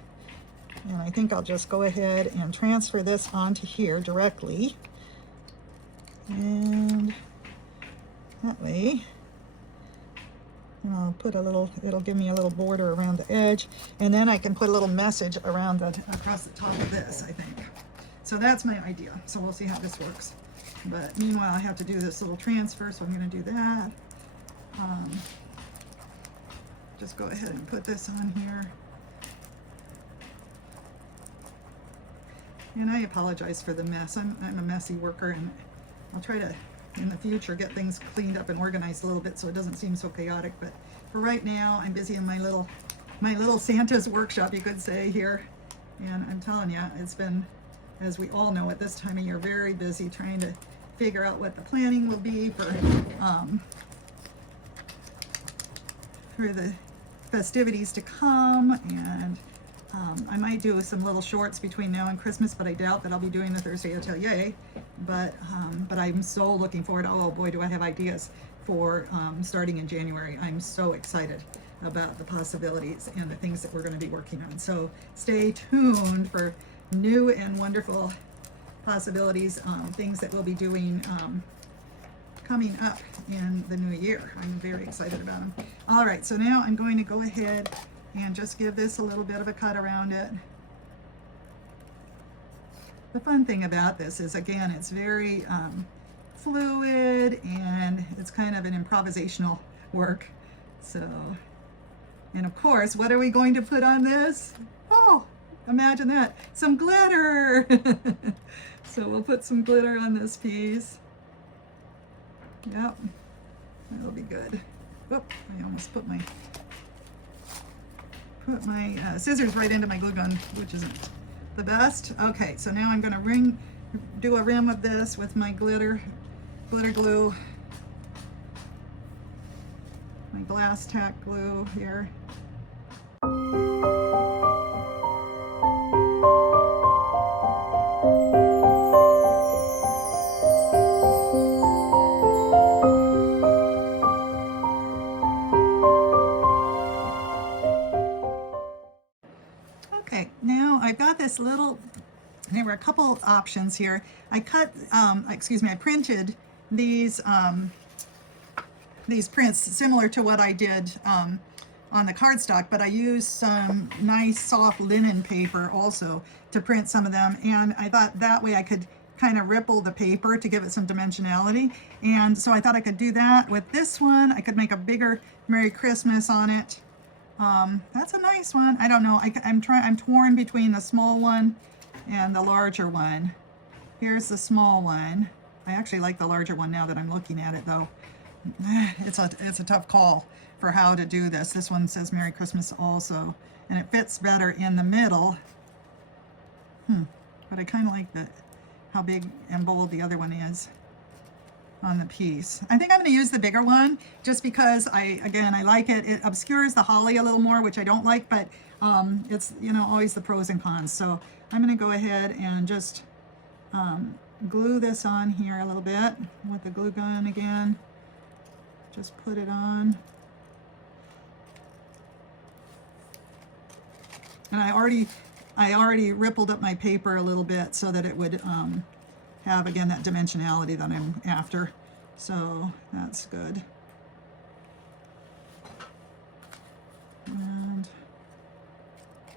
and I think I'll just go ahead and transfer this onto here directly, and that way, and I'll put a little, it'll give me a little border around the edge, and then I can put a little message around the, across the top of this, I think. So that's my idea. So we'll see how this works. But meanwhile, I have to do this little transfer, so I'm going to do that. Just go ahead and put this on here. And I apologize for the mess. I'm a messy worker, and I'll try to, in the future, get things cleaned up and organized a little bit so it doesn't seem so chaotic. But for right now, I'm busy in my little Santa's workshop, you could say, here. And I'm telling you, it's been, as we all know at this time of year, very busy trying to figure out what the planning will be for the festivities to come. And I might do some little shorts between now and Christmas, but I doubt that I'll be doing the Thursday Atelier. But I'm so looking forward. Oh boy, do I have ideas for starting in January. I'm so excited about the possibilities and the things that we're going to be working on. So stay tuned for new and wonderful possibilities, things that we'll be doing coming up in the new year. I'm very excited about them. All right, so now I'm going to go ahead and just give this a little bit of a cut around it. The fun thing about this is, again, it's very fluid, and it's kind of an improvisational work. So, and of course, what are we going to put on this? Oh, imagine that, some glitter. So we'll put some glitter on this piece. Yep, that'll be good. Oh, I almost put my scissors right into my glue gun, which isn't the best. Okay, so now I'm going to do a rim of this with my glitter glue, my glass tack glue here. Okay, now I've got this little, there were a couple options here. I printed these prints similar to what I did on the cardstock, but I used some nice soft linen paper also to print some of them, and I thought that way I could kind of ripple the paper to give it some dimensionality. And so I thought I could do that with this one. I could make a bigger Merry Christmas on it. That's a nice one. I don't know. I'm torn between the small one and the larger one. Here's the small one. I actually like the larger one now that I'm looking at it, though. It's a tough call for how to do this. This one says Merry Christmas also, and it fits better in the middle. But I kind of like how big and bold the other one is on the piece. I think I'm going to use the bigger one just because I like it. It obscures the holly a little more, which I don't like, but it's, you know, always the pros and cons. So I'm going to go ahead and just glue this on here a little bit with the glue gun again. Just put it on. And I already rippled up my paper a little bit so that it would have, again, that dimensionality that I'm after. So that's good. And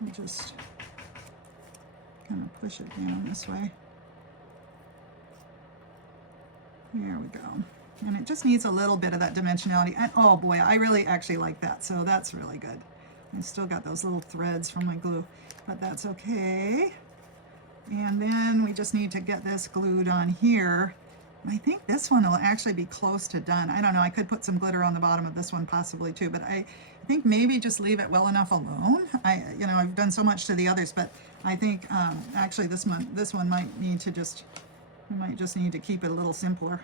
I'll just kind of push it down this way. There we go. And it just needs a little bit of that dimensionality. And oh boy, I really actually like that. So that's really good. I still got those little threads from my glue, but that's okay. And then we just need to get this glued on here. I think this one will actually be close to done. I don't know, I could put some glitter on the bottom of this one possibly too, but I think maybe just leave it well enough alone. You know, I've done so much to the others, but I think actually this one might need to just, I might just need to keep it a little simpler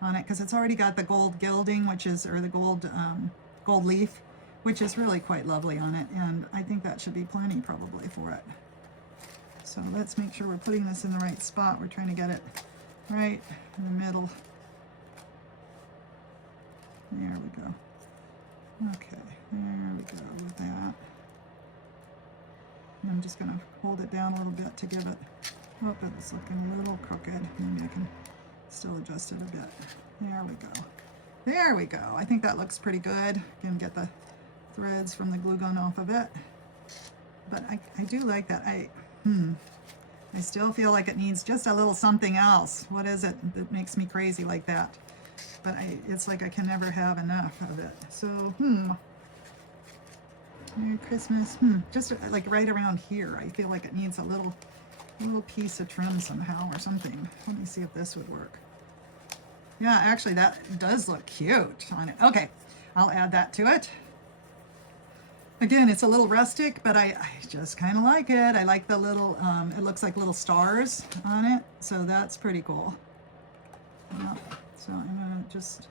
on it because it's already got the gold gilding, which is, or the gold leaf, which is really quite lovely on it, and I think that should be plenty probably for it. So let's make sure we're putting this in the right spot. We're trying to get it right in the middle. There we go. Okay, there we go with that. And I'm just going to hold it down a little bit to give it, oh, it's looking a little crooked. Maybe I can still adjust it a bit. There we go. There we go. I think that looks pretty good. Can get the threads from the glue gun off of it. But I do like that. I still feel like it needs just a little something else. What is it that makes me crazy like that? But it's like I can never have enough of it. So, Merry Christmas. Just like right around here, I feel like it needs a little piece of trim somehow or something. Let me see if this would work. Yeah, actually that does look cute on it. Okay, I'll add that to it. Again, it's a little rustic, but I just kind of like it. I like the little, it looks like little stars on it, so that's pretty cool. Yep. So I'm gonna just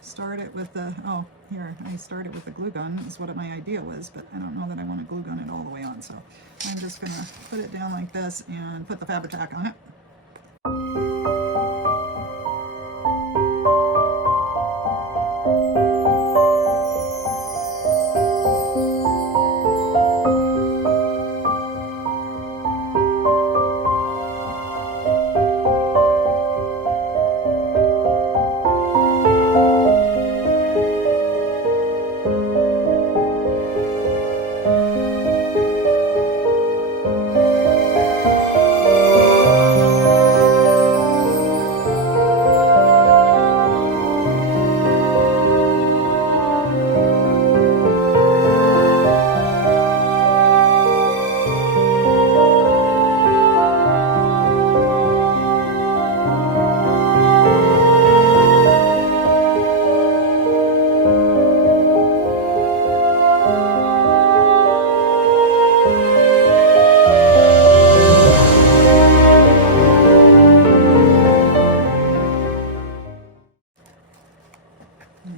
start it with the, oh, here, I started with the glue gun, is what my idea was, but I don't know that I want to glue gun it all the way on, so I'm just gonna put it down like this and put the Fabri-Tac on it.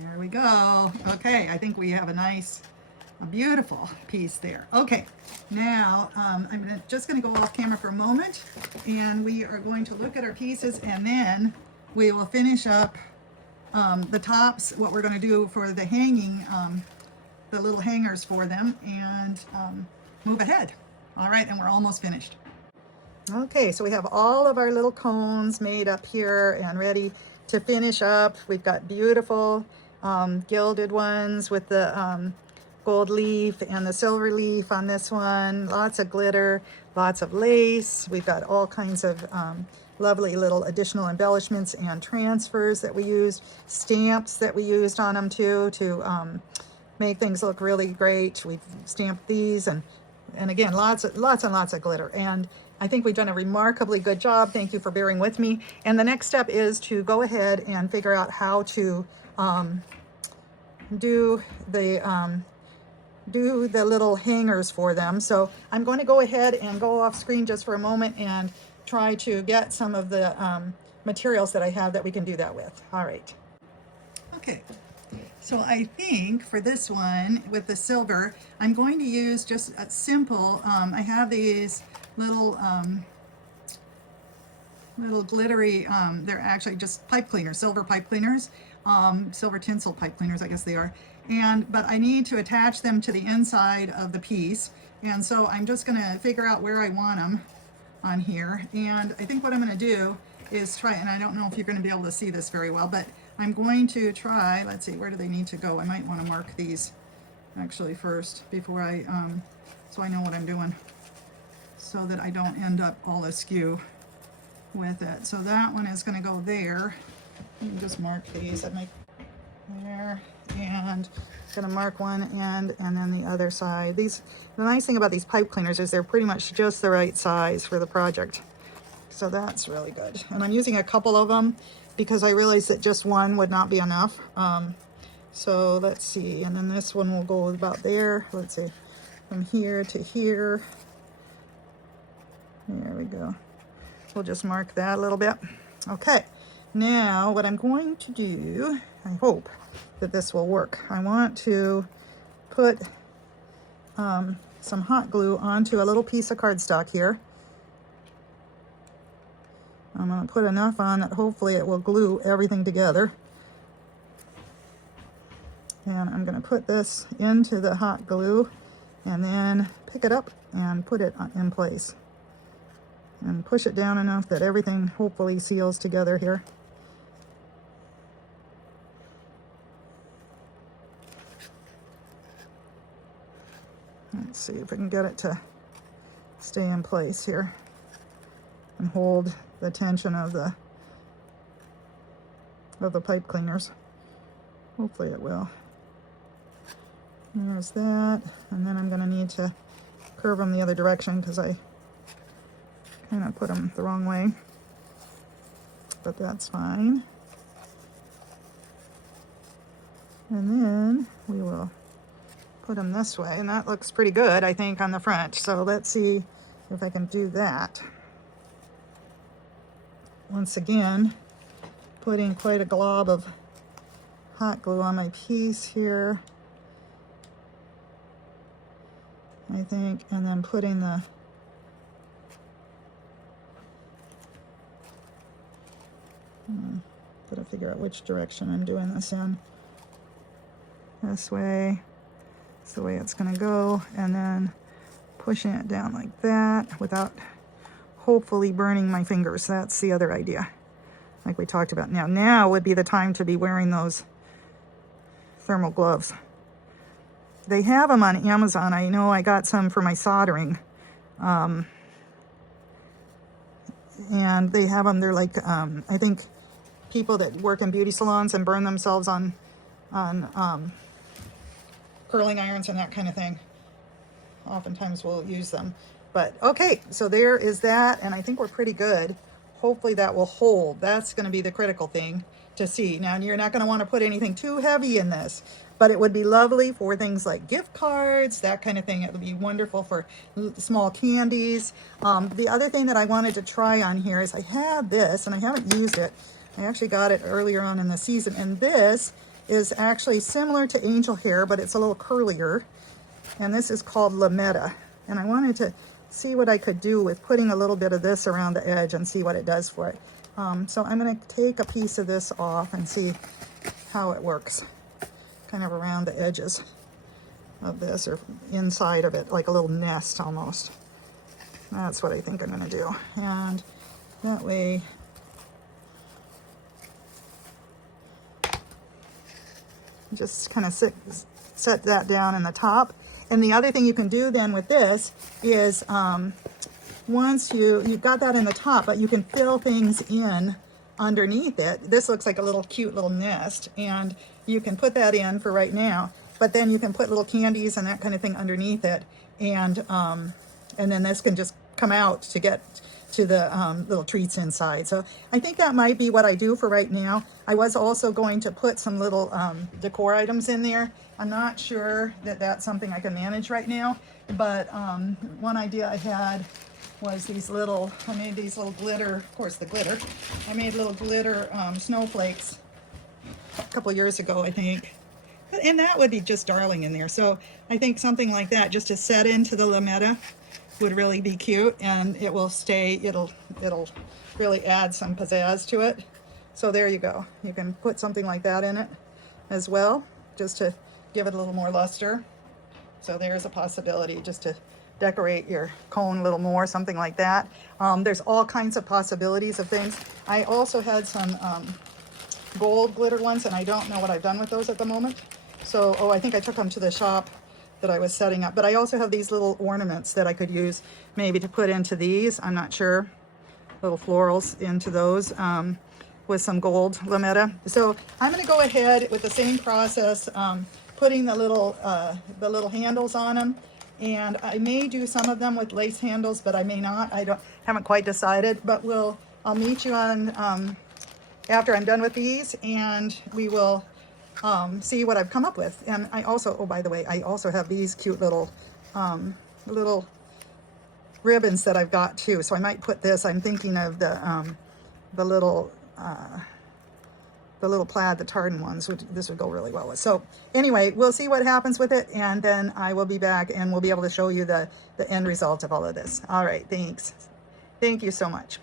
There we go. Okay, I think we have a beautiful piece there. Okay, now I'm just going to go off camera for a moment, and we are going to look at our pieces, and then we will finish up the tops, what we're going to do for the hanging, the little hangers for them, and move ahead. All right, and we're almost finished. Okay, so we have all of our little cones made up here and ready to finish up. We've got beautiful gilded ones with the gold leaf and the silver leaf on this one. Lots of glitter, lots of lace. We've got all kinds of lovely little additional embellishments and transfers that we used, stamps that we used on them too to make things look really great. We've stamped these and again, lots and lots of glitter. And I think we've done a remarkably good job. Thank you for bearing with me. And the next step is to go ahead and figure out how to do the little hangers for them. So I'm going to go ahead and go off screen just for a moment and try to get some of the materials that I have that we can do that with. All right. Okay. So I think for this one with the silver, I'm going to use just a simple, I have these little glittery, they're actually just pipe cleaners, silver pipe cleaners, silver tinsel pipe cleaners, I guess they are. But I need to attach them to the inside of the piece. And so I'm just gonna figure out where I want them on here. And I think what I'm gonna do is try, and I don't know if you're gonna be able to see this very well, but I'm going to try, let's see, where do they need to go? I might want to mark these actually first before I, so I know what I'm doing so that I don't end up all askew with it. So that one is going to go there. Let me just mark these. I make there, and gonna mark one end and then the other side. The nice thing about these pipe cleaners is they're pretty much just the right size for the project. So that's really good. And I'm using a couple of them because I realized that just one would not be enough. So let's see, and then this one will go about there. Let's see, from here to here. There we go. We'll just mark that a little bit. Okay, now what I'm going to do, I hope that this will work. I want to put some hot glue onto a little piece of cardstock here. I'm going to put enough on that hopefully it will glue everything together. And I'm going to put this into the hot glue and then pick it up and put it in place. And push it down enough that everything hopefully seals together here. Let's see if I can get it to stay in place here and hold the tension of the pipe cleaners. Hopefully it will. There's that, and then I'm going to need to curve them the other direction because I kind of put them the wrong way, but that's fine. And then we will put them this way, and that looks pretty good, I think, on the front. So let's see if I can do that. Once again, putting quite a glob of hot glue on my piece here, I think, and then putting the gotta figure out which direction I'm doing this in. This way, it's the way it's gonna go, and then pushing it down like that without hopefully burning my fingers. That's the other idea, like we talked about. Now would be the time to be wearing those thermal gloves. They have them on Amazon. I know I got some for my soldering. And they have them, they're like, I think people that work in beauty salons and burn themselves on curling irons and that kind of thing, oftentimes will use them. But okay, so there is that, and I think we're pretty good. Hopefully that will hold. That's going to be the critical thing to see. Now, you're not going to want to put anything too heavy in this, but it would be lovely for things like gift cards, that kind of thing. It would be wonderful for small candies. The other thing that I wanted to try on here is I have this, and I haven't used it. I actually got it earlier on in the season, and this is actually similar to angel hair, but it's a little curlier, and this is called Lametta. And I wanted to see what I could do with putting a little bit of this around the edge and see what it does for it. So I'm going to take a piece of this off and see how it works, kind of around the edges of this, or inside of it, like a little nest almost. That's what I think I'm going to do. And that way just kind of set that down in the top. And the other thing you can do then with this is once you've got that in the top, but you can fill things in underneath it. This looks like a little cute little nest, and you can put that in for right now, but then you can put little candies and that kind of thing underneath it, and then this can just come out to get to the little treats inside. So I think that might be what I do for right now. I was also going to put some little decor items in there. I'm not sure that that's something I can manage right now, but one idea I had was I made these little glitter, of course the glitter, I made little glitter snowflakes a couple years ago, I think. And that would be just darling in there. So I think something like that, just to set into the Lametta, would really be cute, and it will stay, it'll really add some pizzazz to it. So there you go. You can put something like that in it as well, just to give it a little more luster. So there's a possibility, just to decorate your cone a little more, something like that. There's all kinds of possibilities of things. I also had some gold glitter ones, and I don't know what I've done with those at the moment. So, I think I took them to the shop that I was setting up. But I also have these little ornaments that I could use maybe to put into these. I'm not sure. Little florals into those. with some gold lametta. So I'm going to go ahead with the same process, putting the little handles on them. And I may do some of them with lace handles, but I may not. Haven't quite decided. But I'll meet you on after I'm done with these, and we will see what I've come up with. And I also, oh, by the way, I also have these cute little ribbons that I've got too. So I might put this. I'm thinking of the little plaid, the tartan ones. This would go really well with. So anyway, we'll see what happens with it, and then I will be back and we'll be able to show you the end result of all of this. All right, thanks. Thank you so much.